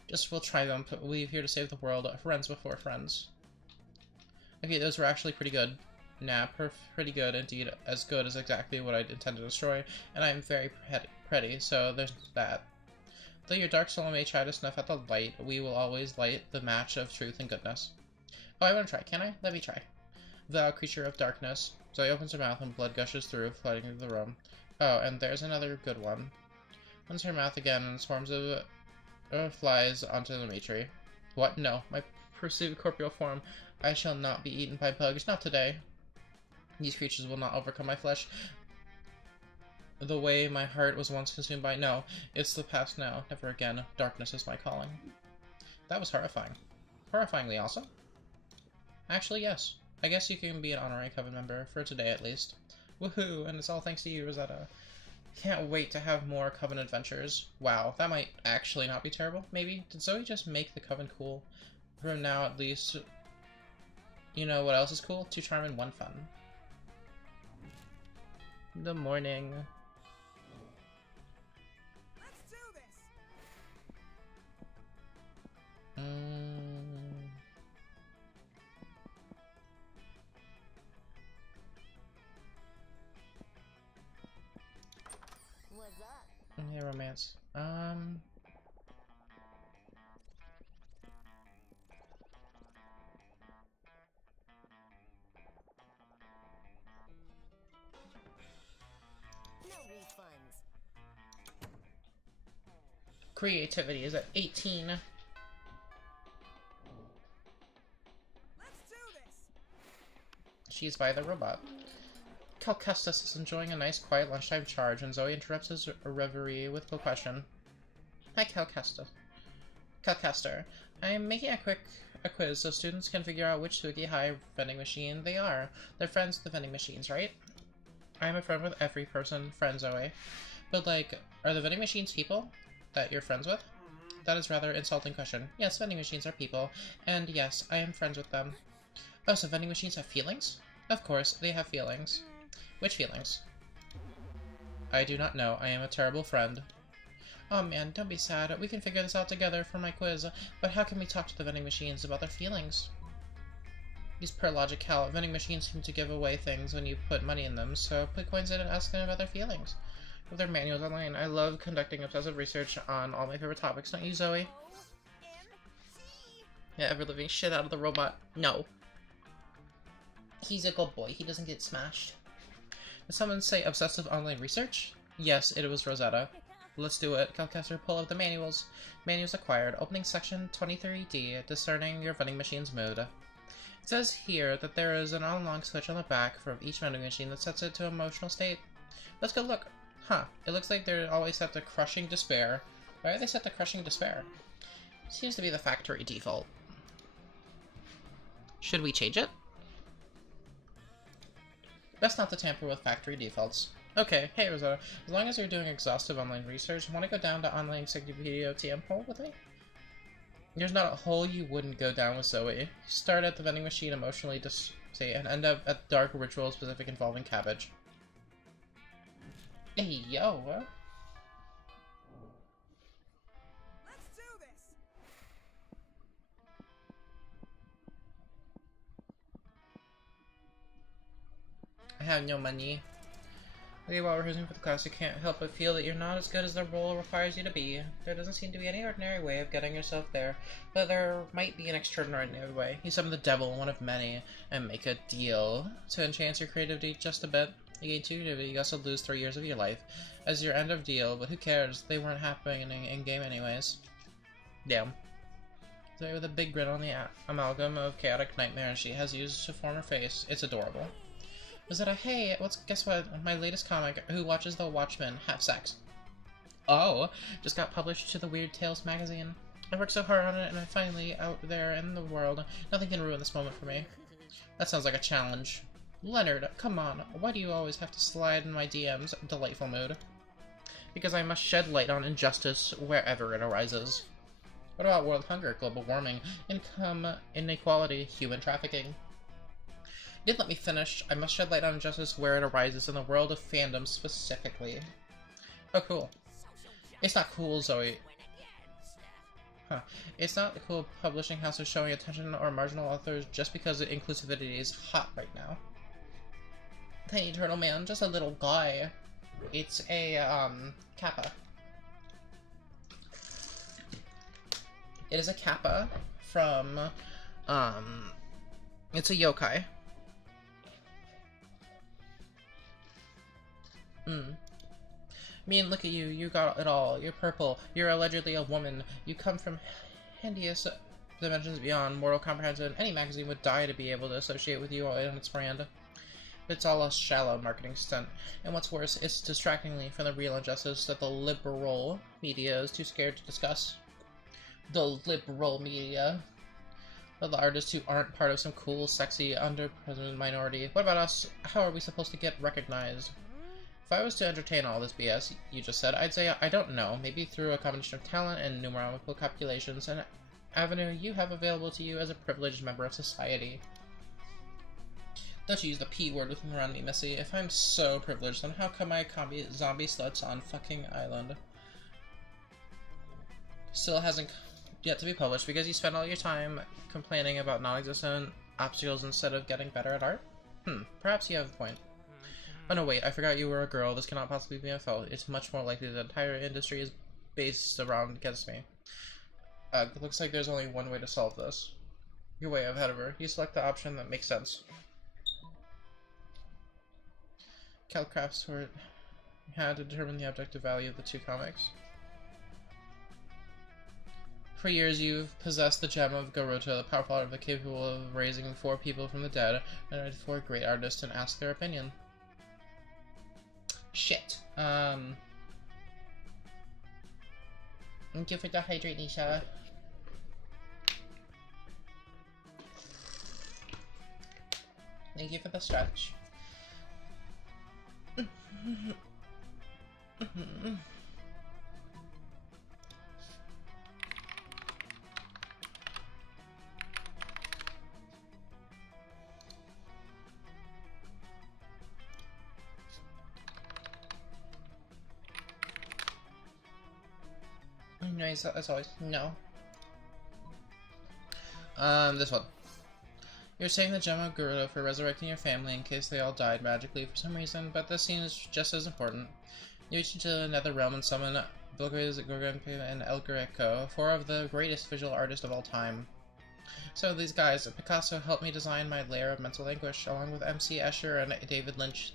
Just will triumph, we're here to save the world, friends before friends. Okay, those were actually pretty good. Nah, pretty good indeed, as good as exactly what I intend to destroy, and I am very pretty, so there's that. Though your dark soul may try to snuff out the light, we will always light the match of truth and goodness. Oh, I want to try. Can I? Let me try. Thou creature of darkness. Zoe opens her mouth and blood gushes through, flooding the room. Oh, and there's another good one. Opens her mouth again and swarms of flies onto Dimitri. What? No. My pursued corporeal form. I shall not be eaten by bugs. Not today. These creatures will not overcome my flesh. The way my heart was once consumed by... No. It's the past now. Never again. Darkness is my calling. That was horrifying. horrifyingly awesome. Actually, yes. I guess you can be an honorary Coven member, for today at least. Woohoo, and it's all thanks to you, Rosetta. Can't wait to have more Coven adventures. Wow, that might actually not be terrible, maybe? Did Zoe just make the Coven cool? From now, at least. You know what else is cool? 2 charm and 1 fun. The morning. Let's do this. What's up? Yeah, romance. No refunds. Creativity is at 18. Let's do this. She's by the robot. Calcustus is enjoying a nice quiet lunchtime charge, and Zoe interrupts his reverie with a question. Hi, Calcustus. Calcuster. I'm making a quiz so students can figure out which Suki High vending machine they are. They're friends with the vending machines, right? I'm a friend with every person, friend Zoe. But, like, are the vending machines people that you're friends with? That is rather insulting question. Yes, vending machines are people, and yes, I am friends with them. Oh, so vending machines have feelings? Of course, they have feelings. Which feelings? I do not know. I am a terrible friend. Oh man, don't be sad. We can figure this out together for my quiz, but how can we talk to the vending machines about their feelings? These per logic Cal, vending machines seem to give away things when you put money in them, so put coins in and ask them about their feelings. With their manuals online, I love conducting obsessive research on all my favorite topics, don't you, Zoe? OMG. Yeah, ever living shit out of the robot. No. He's a good boy. He doesn't get smashed. Did someone say obsessive online research? Yes, it was Rosetta. Let's do it. Calcaster, pull up the manuals. Manuals acquired. Opening section 23D, discerning your vending machine's mood. It says here that there is an unlock switch on the back for each vending machine that sets it to emotional state. Let's go look. Huh. It looks like they're always set to crushing despair. Why are they set to crushing despair? Seems to be the factory default. Should we change it? Best not to tamper with factory defaults. Okay, hey Rosetta, as long as you're doing exhaustive online research, want to go down to Online Encyclopedia TM hole with me? There's not a hole you wouldn't go down with Zoe. You start at the vending machine emotionally and end up at dark ritual specific involving cabbage. Hey, yo! Let's do this. I have no money. Okay, while rehearsing for the class, you can't help but feel that you're not as good as the role requires you to be. There doesn't seem to be any ordinary way of getting yourself there, but there might be an extraordinary way. You summon the devil, one of many, and make a deal. To enhance your creativity just a bit, you gain 2 creativity, you also lose 3 years of your life as your end of deal, but who cares? They weren't happening in-game anyways. Damn. So with a big grin on the amalgam of chaotic nightmare she has used to form her face, it's adorable. Rosetta, hey, guess what? My latest comic, Who Watches the Watchmen, Have Sex. Oh, just got published to the Weird Tales magazine. I worked so hard on it, and I'm finally out there in the world. Nothing can ruin this moment for me. That sounds like a challenge. Leonard, come on. Why do you always have to slide in my DMs? Delightful mood. Because I must shed light on injustice wherever it arises. What about world hunger, global warming, income inequality, human trafficking? You didn't let me finish. I must shed light on injustice where it arises in the world of fandom specifically. Oh, cool. It's not cool, Zoe. Huh. It's not cool publishing houses showing attention or marginal authors just because inclusivity is hot right now. Tiny Turtle Man, just a little guy. It's a, kappa. It is a kappa from, it's a yokai. I mean, look at you. You got it all. You're purple. You're allegedly a woman. You come from hideous dimensions beyond mortal comprehension. Any magazine would die to be able to associate with you on its brand. It's all a shallow marketing stunt. And what's worse, it's distractingly from the real injustice that the liberal media is too scared to discuss. The liberal media. But the artists who aren't part of some cool, sexy, underrepresented minority. What about us? How are we supposed to get recognized? If I was to entertain all this BS you just said, I'd say I don't know. Maybe through a combination of talent and numerical calculations, an avenue you have available to you as a privileged member of society. Don't you use the P word with me around me, Missy. If I'm so privileged, then how come I can't be zombie sluts on fucking island? Still hasn't yet to be published because you spend all your time complaining about non-existent obstacles instead of getting better at art? Perhaps you have a point. Oh no, wait, I forgot you were a girl. This cannot possibly be my fault. It's much more likely the entire industry is based around against me. It looks like there's only one way to solve this. You're way ahead of her. You select the option that makes sense. Calcrafts were had to determine the objective value of the two comics. For years you've possessed the gem of Garuta, the powerful art capable of raising 4 people from the dead, and 4 great artists and ask their opinion. Shit. Thank you for the hydrate, Nisha. Thank you for the stretch. Nice, as always. No. This one. You're saving the gem of Garuda for resurrecting your family in case they all died magically for some reason, but this scene is just as important. You reach into the nether realm and summon Bloquez, Gorgonpe, and El Greco, 4 of the greatest visual artists of all time. So these guys, Picasso helped me design my layer of mental anguish, along with MC Escher and David Lynch.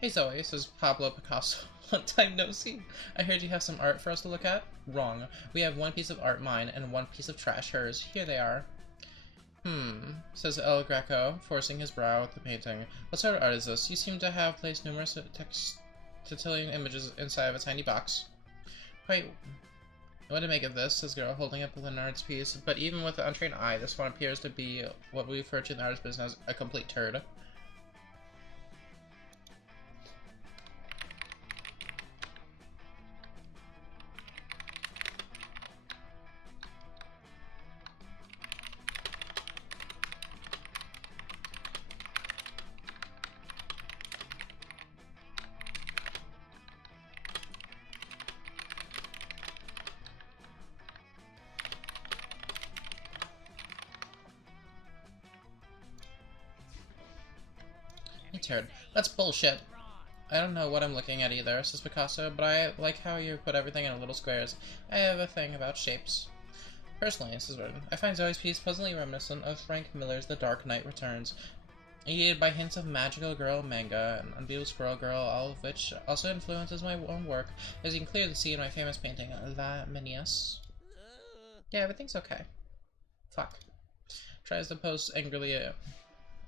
Hey Zoe, says Pablo Picasso. Long time no see. I heard you have some art for us to look at? Wrong. We have 1 piece of art mine and 1 piece of trash hers. Here they are. Says El Greco, forcing his brow at the painting. What sort of art is this? You seem to have placed numerous textile images inside of a tiny box. Wait, what to make of this? Says girl, holding up the art's piece. But even with an untrained eye, this one appears to be what we refer to in the artist business as a complete turd. Turd. That's bullshit. I don't know what I'm looking at either, says Picasso, but I like how you put everything in little squares. I have a thing about shapes. Personally, says Jordan, I find Zoe's piece pleasantly reminiscent of Frank Miller's The Dark Knight Returns, aided by hints of Magical Girl manga and Unbeatable Squirrel Girl, all of which also influences my own work, as you can clearly see in my famous painting, La Menias. Yeah, everything's okay. Fuck. Tries to post angrily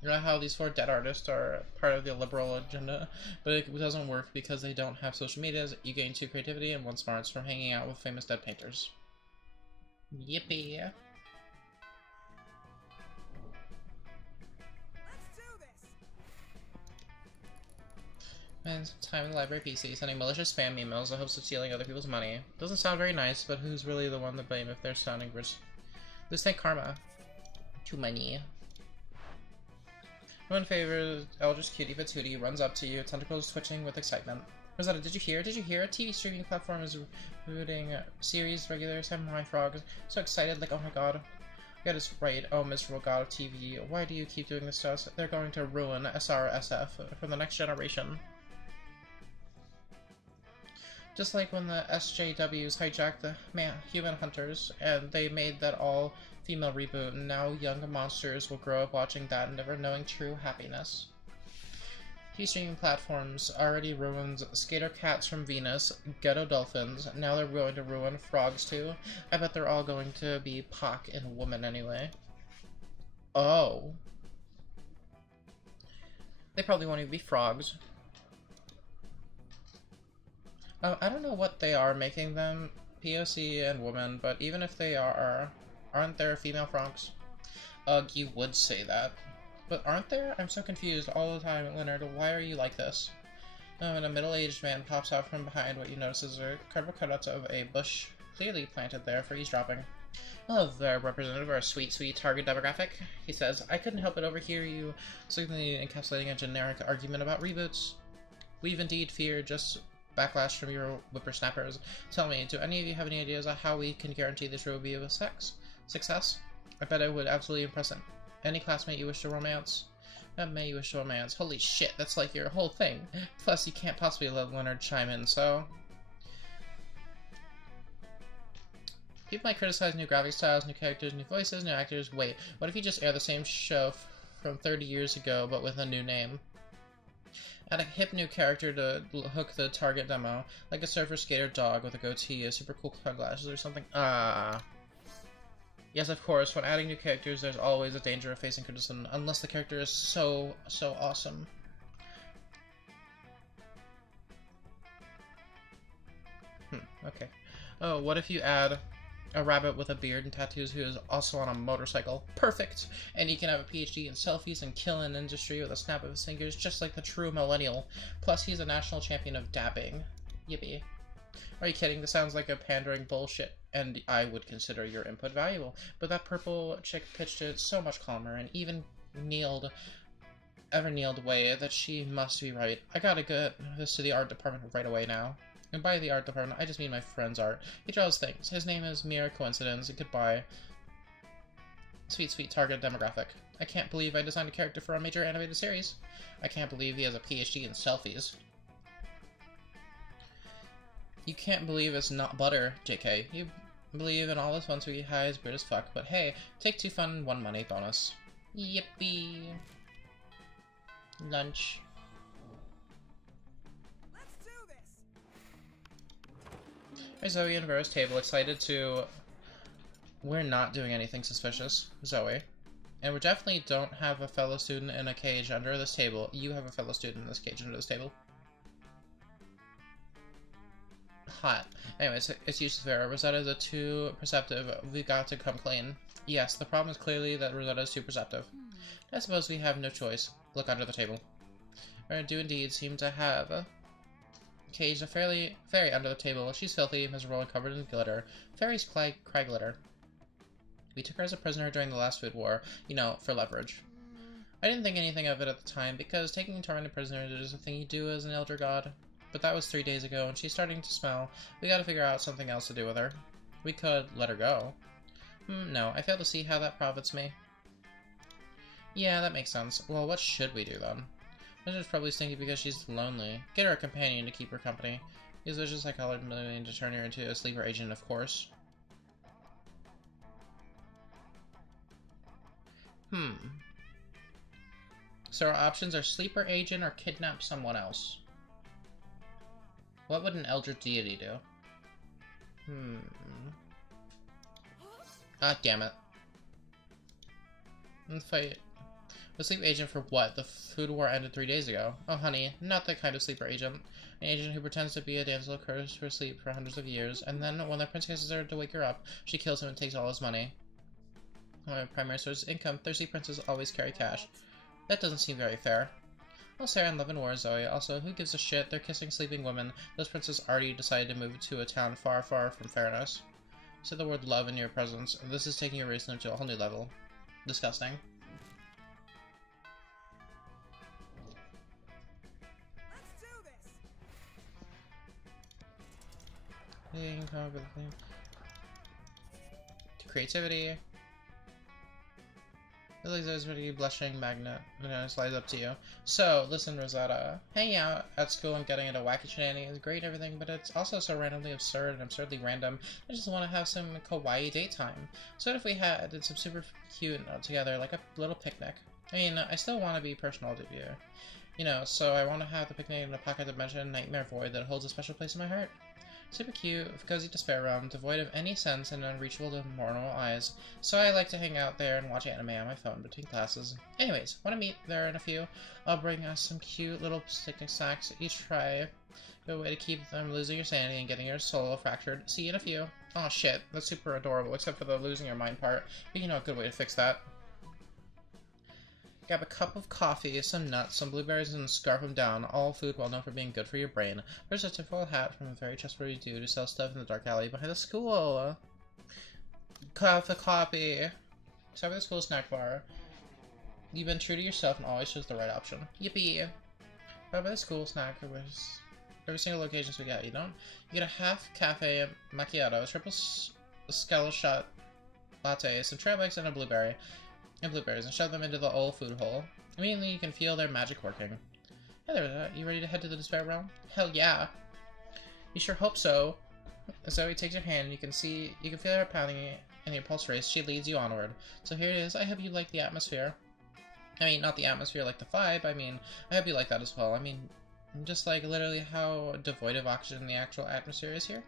you know how these 4 dead artists are part of the liberal agenda, but it doesn't work because they don't have social medias. You gain 2 creativity and 1 smarts from hanging out with famous dead painters. Yippee. Let's do this. Spends time in the library PC sending malicious spam emails in hopes of stealing other people's money. Doesn't sound very nice, but who's really the one to blame if they're sounding rich? Let's thank karma. Too many. One favor, Eldritch Cutie Patootie runs up to you, tentacles twitching with excitement. Rosetta, did you hear? Did you hear? A TV streaming platform is rebooting series regular Samurai Frog. So excited, like, oh my god. Get us right, oh miserable god of TV. Why do you keep doing this to us? They're going to ruin SRSF for the next generation. Just like when the SJWs hijacked the human hunters, and they made that all-female reboot, and now young monsters will grow up watching that and never knowing true happiness. Streaming platforms already ruined Skater Cats from Venus, Ghetto Dolphins, now they're going to ruin frogs too. I bet they're all going to be Pac and Woman anyway. Oh. They probably won't even be frogs. I don't know what they are making them, POC and woman, but even if they are, aren't there female frogs? Ugh, you would say that. But aren't there? I'm so confused all the time, Leonard. Why are you like this? And a middle-aged man pops out from behind what you notice is a cardboard cutout of a bush clearly planted there for eavesdropping. Hello there, representative of our sweet, sweet target demographic, he says. I couldn't help but overhear you suddenly encapsulating a generic argument about reboots. We've indeed feared just backlash from your whippersnappers. Tell me, do any of you have any ideas on how we can guarantee this will be a success? I bet it would absolutely impress any classmate you wish to romance. Not may you wish to romance. Holy shit, that's like your whole thing. Plus, you can't possibly let Leonard chime in, so... People might criticize new graphic styles, new characters, new voices, new actors. Wait, what if you just air the same show from 30 years ago, but with a new name? Add a hip new character to hook the target demo, like a surfer skater dog with a goatee, a super cool sunglasses, or something. Yes, of course, when adding new characters, there's always a danger of facing criticism, unless the character is so awesome. Okay. Oh, what if you add a rabbit with a beard and tattoos who is also on a motorcycle? Perfect! And he can have a PhD in selfies and kill an industry with a snap of his fingers, just like the true millennial. Plus, he's a national champion of dabbing. Yippee. Are you kidding? This sounds like a pandering bullshit, and I would consider your input valuable. But that purple chick pitched it so much calmer, and even kneeled away that she must be right. I gotta get this to the art department right away now. And by the art department, I just mean my friend's art. He draws things. His name is Mere Coincidence. Goodbye. Sweet, sweet target demographic. I can't believe I designed a character for a major animated series. I can't believe he has a PhD in selfies. You can't believe it's not butter, JK. You believe in all this once we high is weird as fuck, but hey, take 2 fun, 1 money bonus. Yippee. Lunch. Hey, Zoe and Vera's table, excited to... We're not doing anything suspicious, Zoe. And we definitely don't have a fellow student in a cage under this table. You have a fellow student in this cage under this table. Hot. Anyways, it's useless, Vera. Rosetta is too perceptive. We've got to come clean. Yes, the problem is clearly that Rosetta is too perceptive. I suppose we have no choice. Look under the table. Vera do indeed seem to have... caged a fairy under the table. She's filthy, miserable, and covered in glitter. Fairies cry glitter. We took her as a prisoner during the last food war, you know, for leverage. I didn't think anything of it at the time, because taking tormented prisoners is a thing you do as an elder god. But that was 3 days ago, and she's starting to smell. We gotta figure out something else to do with her. We could let her go. No, I fail to see how that profits me. Yeah, that makes sense. Well, what should we do then? She's probably stinky because she's lonely. Get her a companion to keep her company. Use vicious psychology to turn her into a sleeper agent, of course. So our options are sleeper agent or kidnap someone else. What would an Eldritch deity do? Ah, damn it. Let's fight. The sleep agent for what? The food war ended 3 days ago. Oh, honey, not that kind of sleeper agent. An agent who pretends to be a damsel cursed for sleep for hundreds of years, and then when the prince kisses her to wake her up, she kills him and takes all his money. Primary source of income. Thirsty princes always carry cash. That doesn't seem very fair. Well, Sarah and Love and War, Zoe. Also, who gives a shit? They're kissing sleeping women. Those princes already decided to move to a town far, far from fairness. Say the word love in your presence. This is taking your racism to a whole new level. Disgusting. To creativity. Liza's pretty blushing magnet. Slides up to you. So, listen, Rosetta. Hanging out at school and getting into wacky shenanigans is great and everything, but it's also so randomly absurd and absurdly random. I just want to have some kawaii date time. So what if we did some super cute together, like a little picnic? I mean, I still want to be personal to you. You know, so I want to have the picnic in a pocket dimension nightmare void that holds a special place in my heart. Super cute, cozy despair realm, devoid of any sense and unreachable to mortal eyes. So I like to hang out there and watch anime on my phone between classes. Anyways, want to meet there in a few? I'll bring us some cute little picnic snacks. Each try a way to keep them losing your sanity and getting your soul fractured. See you in a few. Oh shit, that's super adorable, except for the losing your mind part. But you know a good way to fix that. Grab a cup of coffee, some nuts, some blueberries, and scarf them down. All food well known for being good for your brain. There's a tinfoil hat from a very trustworthy dude who sells stuff in the dark alley behind the school. Coffee. Stop at the school snack bar. You've been true to yourself and always chose the right option. Yippee! Stop by the school snack was every single location we got. You get a half cafe macchiato, a triple scala shot latte, some trail mix, and blueberries, and shove them into the old food hole. Immediately, you can feel their magic working. Hey there, you ready to head to the Despair Realm? Hell yeah! You sure hope so. Zoe takes your hand, and you can feel her pounding in your pulse race. She leads you onward. So here it is. I hope you like the atmosphere. I mean, not the atmosphere like the vibe. I mean, I hope you like that as well. I mean, just like literally how devoid of oxygen the actual atmosphere is here.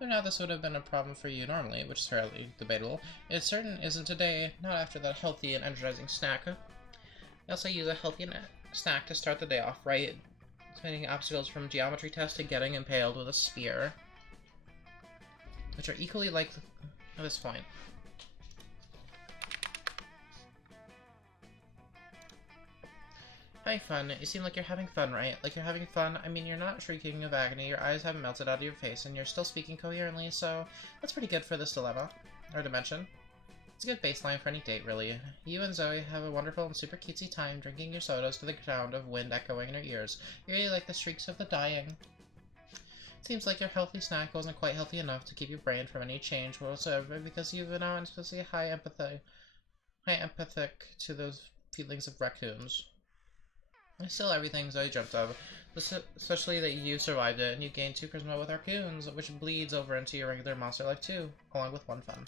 No doubt this would have been a problem for you normally, which is fairly debatable. It certain isn't today, not after that healthy and energizing snack. You also use a healthy snack to start the day off right, finding obstacles from geometry tests to getting impaled with a spear, which are equally like at this point. Having fun. You seem like you're having fun, right? Like you're having fun. I mean, you're not shrieking of agony, your eyes haven't melted out of your face, and you're still speaking coherently, so that's pretty good for this dilemma, or dimension. It's a good baseline for any date, really. You and Zoe have a wonderful and super cutesy time drinking your sodas to the sound of wind echoing in your ears. You really like the shrieks of the dying. Seems like your healthy snack wasn't quite healthy enough to keep your brain from any change whatsoever, because you've been out especially high empathic to those feelings of raccoons. Still, everything Zoe dreamt of, especially that you survived it, and you gained 2 charisma with raccoons, which bleeds over into your regular monster life too, along with 1 fun.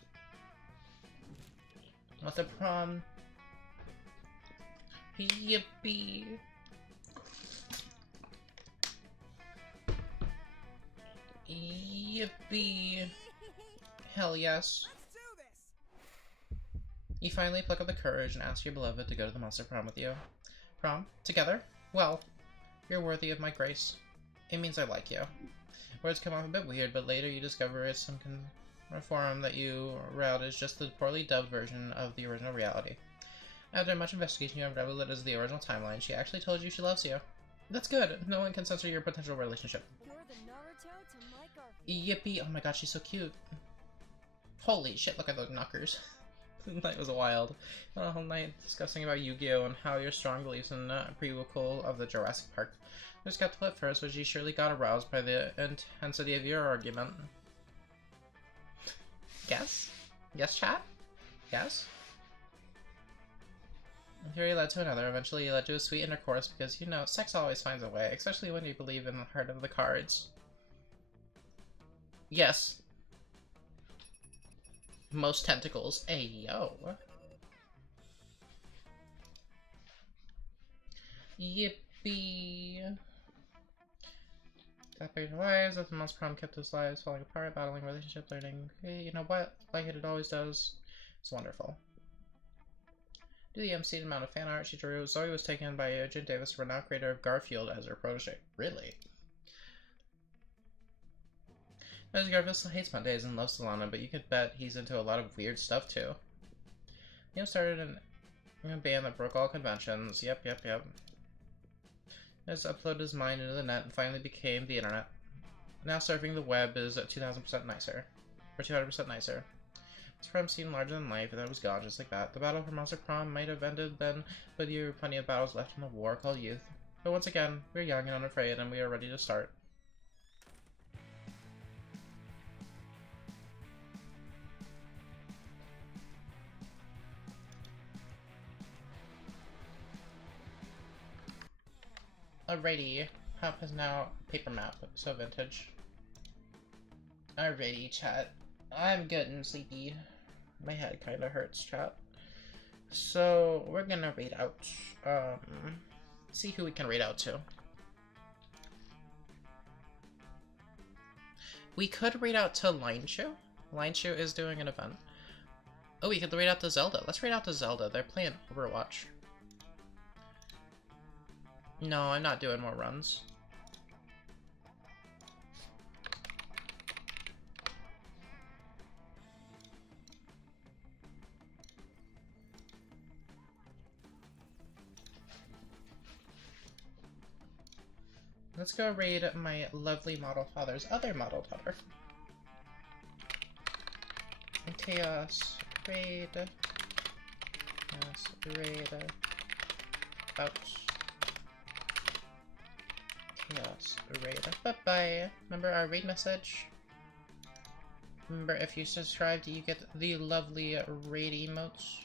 What's the prom? Yippee! Yippee! Hell yes. Let's do this. You finally pluck up the courage and ask your beloved to go to the monster prom with you. Prom? Together? Well, you're worthy of my grace. It means I like you. Words come off a bit weird, but later you discover it's some forum that you read is just the poorly dubbed version of the original reality. After much investigation, you unravel it as the original timeline. She actually told you she loves you. That's good. No one can censor your potential relationship. You're the Naruto to my Garfield. Yippee! Oh my god, she's so cute. Holy shit, look at those knockers. That was wild. Spent a whole night discussing about Yu-Gi-Oh! And how your strong beliefs in prequel of the Jurassic Park. I was skeptical at first, but you surely got aroused by the intensity of your argument. Yes? Yes, chat? Yes? A theory led to another. Eventually, it led to a sweet intercourse because, you know, sex always finds a way, especially when you believe in the heart of the cards. Yes. Most tentacles. Ayo. Yippee. That buried lives, as the month's prom kept his lives falling apart, battling relationship, learning, hey, you know what, like it always does. It's wonderful. Due to the unseen amount of fan art she drew, Zoe was taken by Jim Davis, renowned creator of Garfield, as her protege. Really? As Garfield still hates Mondays and loves Solana, but you could bet he's into a lot of weird stuff too. Neil started a band that broke all conventions. Yep. Has uploaded his mind into the net and finally became the internet. Now surfing the web is 2,000% nicer. Or 200% nicer. His prom seemed larger than life, and then it was gone just like that. The battle for Monster Prom might have ended then, but there were plenty of battles left in the war called youth. But once again, we're young and unafraid, and we are ready to start. Alrighty, Hop is now paper map, so vintage. Alrighty, chat. I'm getting sleepy. My head kinda hurts, chat. So, we're gonna raid out, see who we can raid out to. We could raid out to Lineshoe. Lineshoe is doing an event. Oh, we could raid out to Zelda. Let's raid out to Zelda. They're playing Overwatch. No, I'm not doing more runs. Let's go raid my lovely model father's other model daughter. Chaos raid. Chaos raid. About. Chaos raid. Bye-bye. Remember our raid message? Remember, if you subscribe, you get the lovely raid emotes.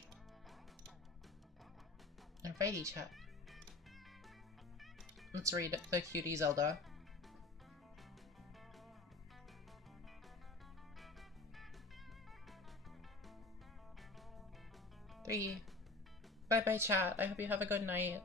Alrighty, chat. Let's read the cutie Zelda. Three. Bye bye, chat. I hope you have a good night.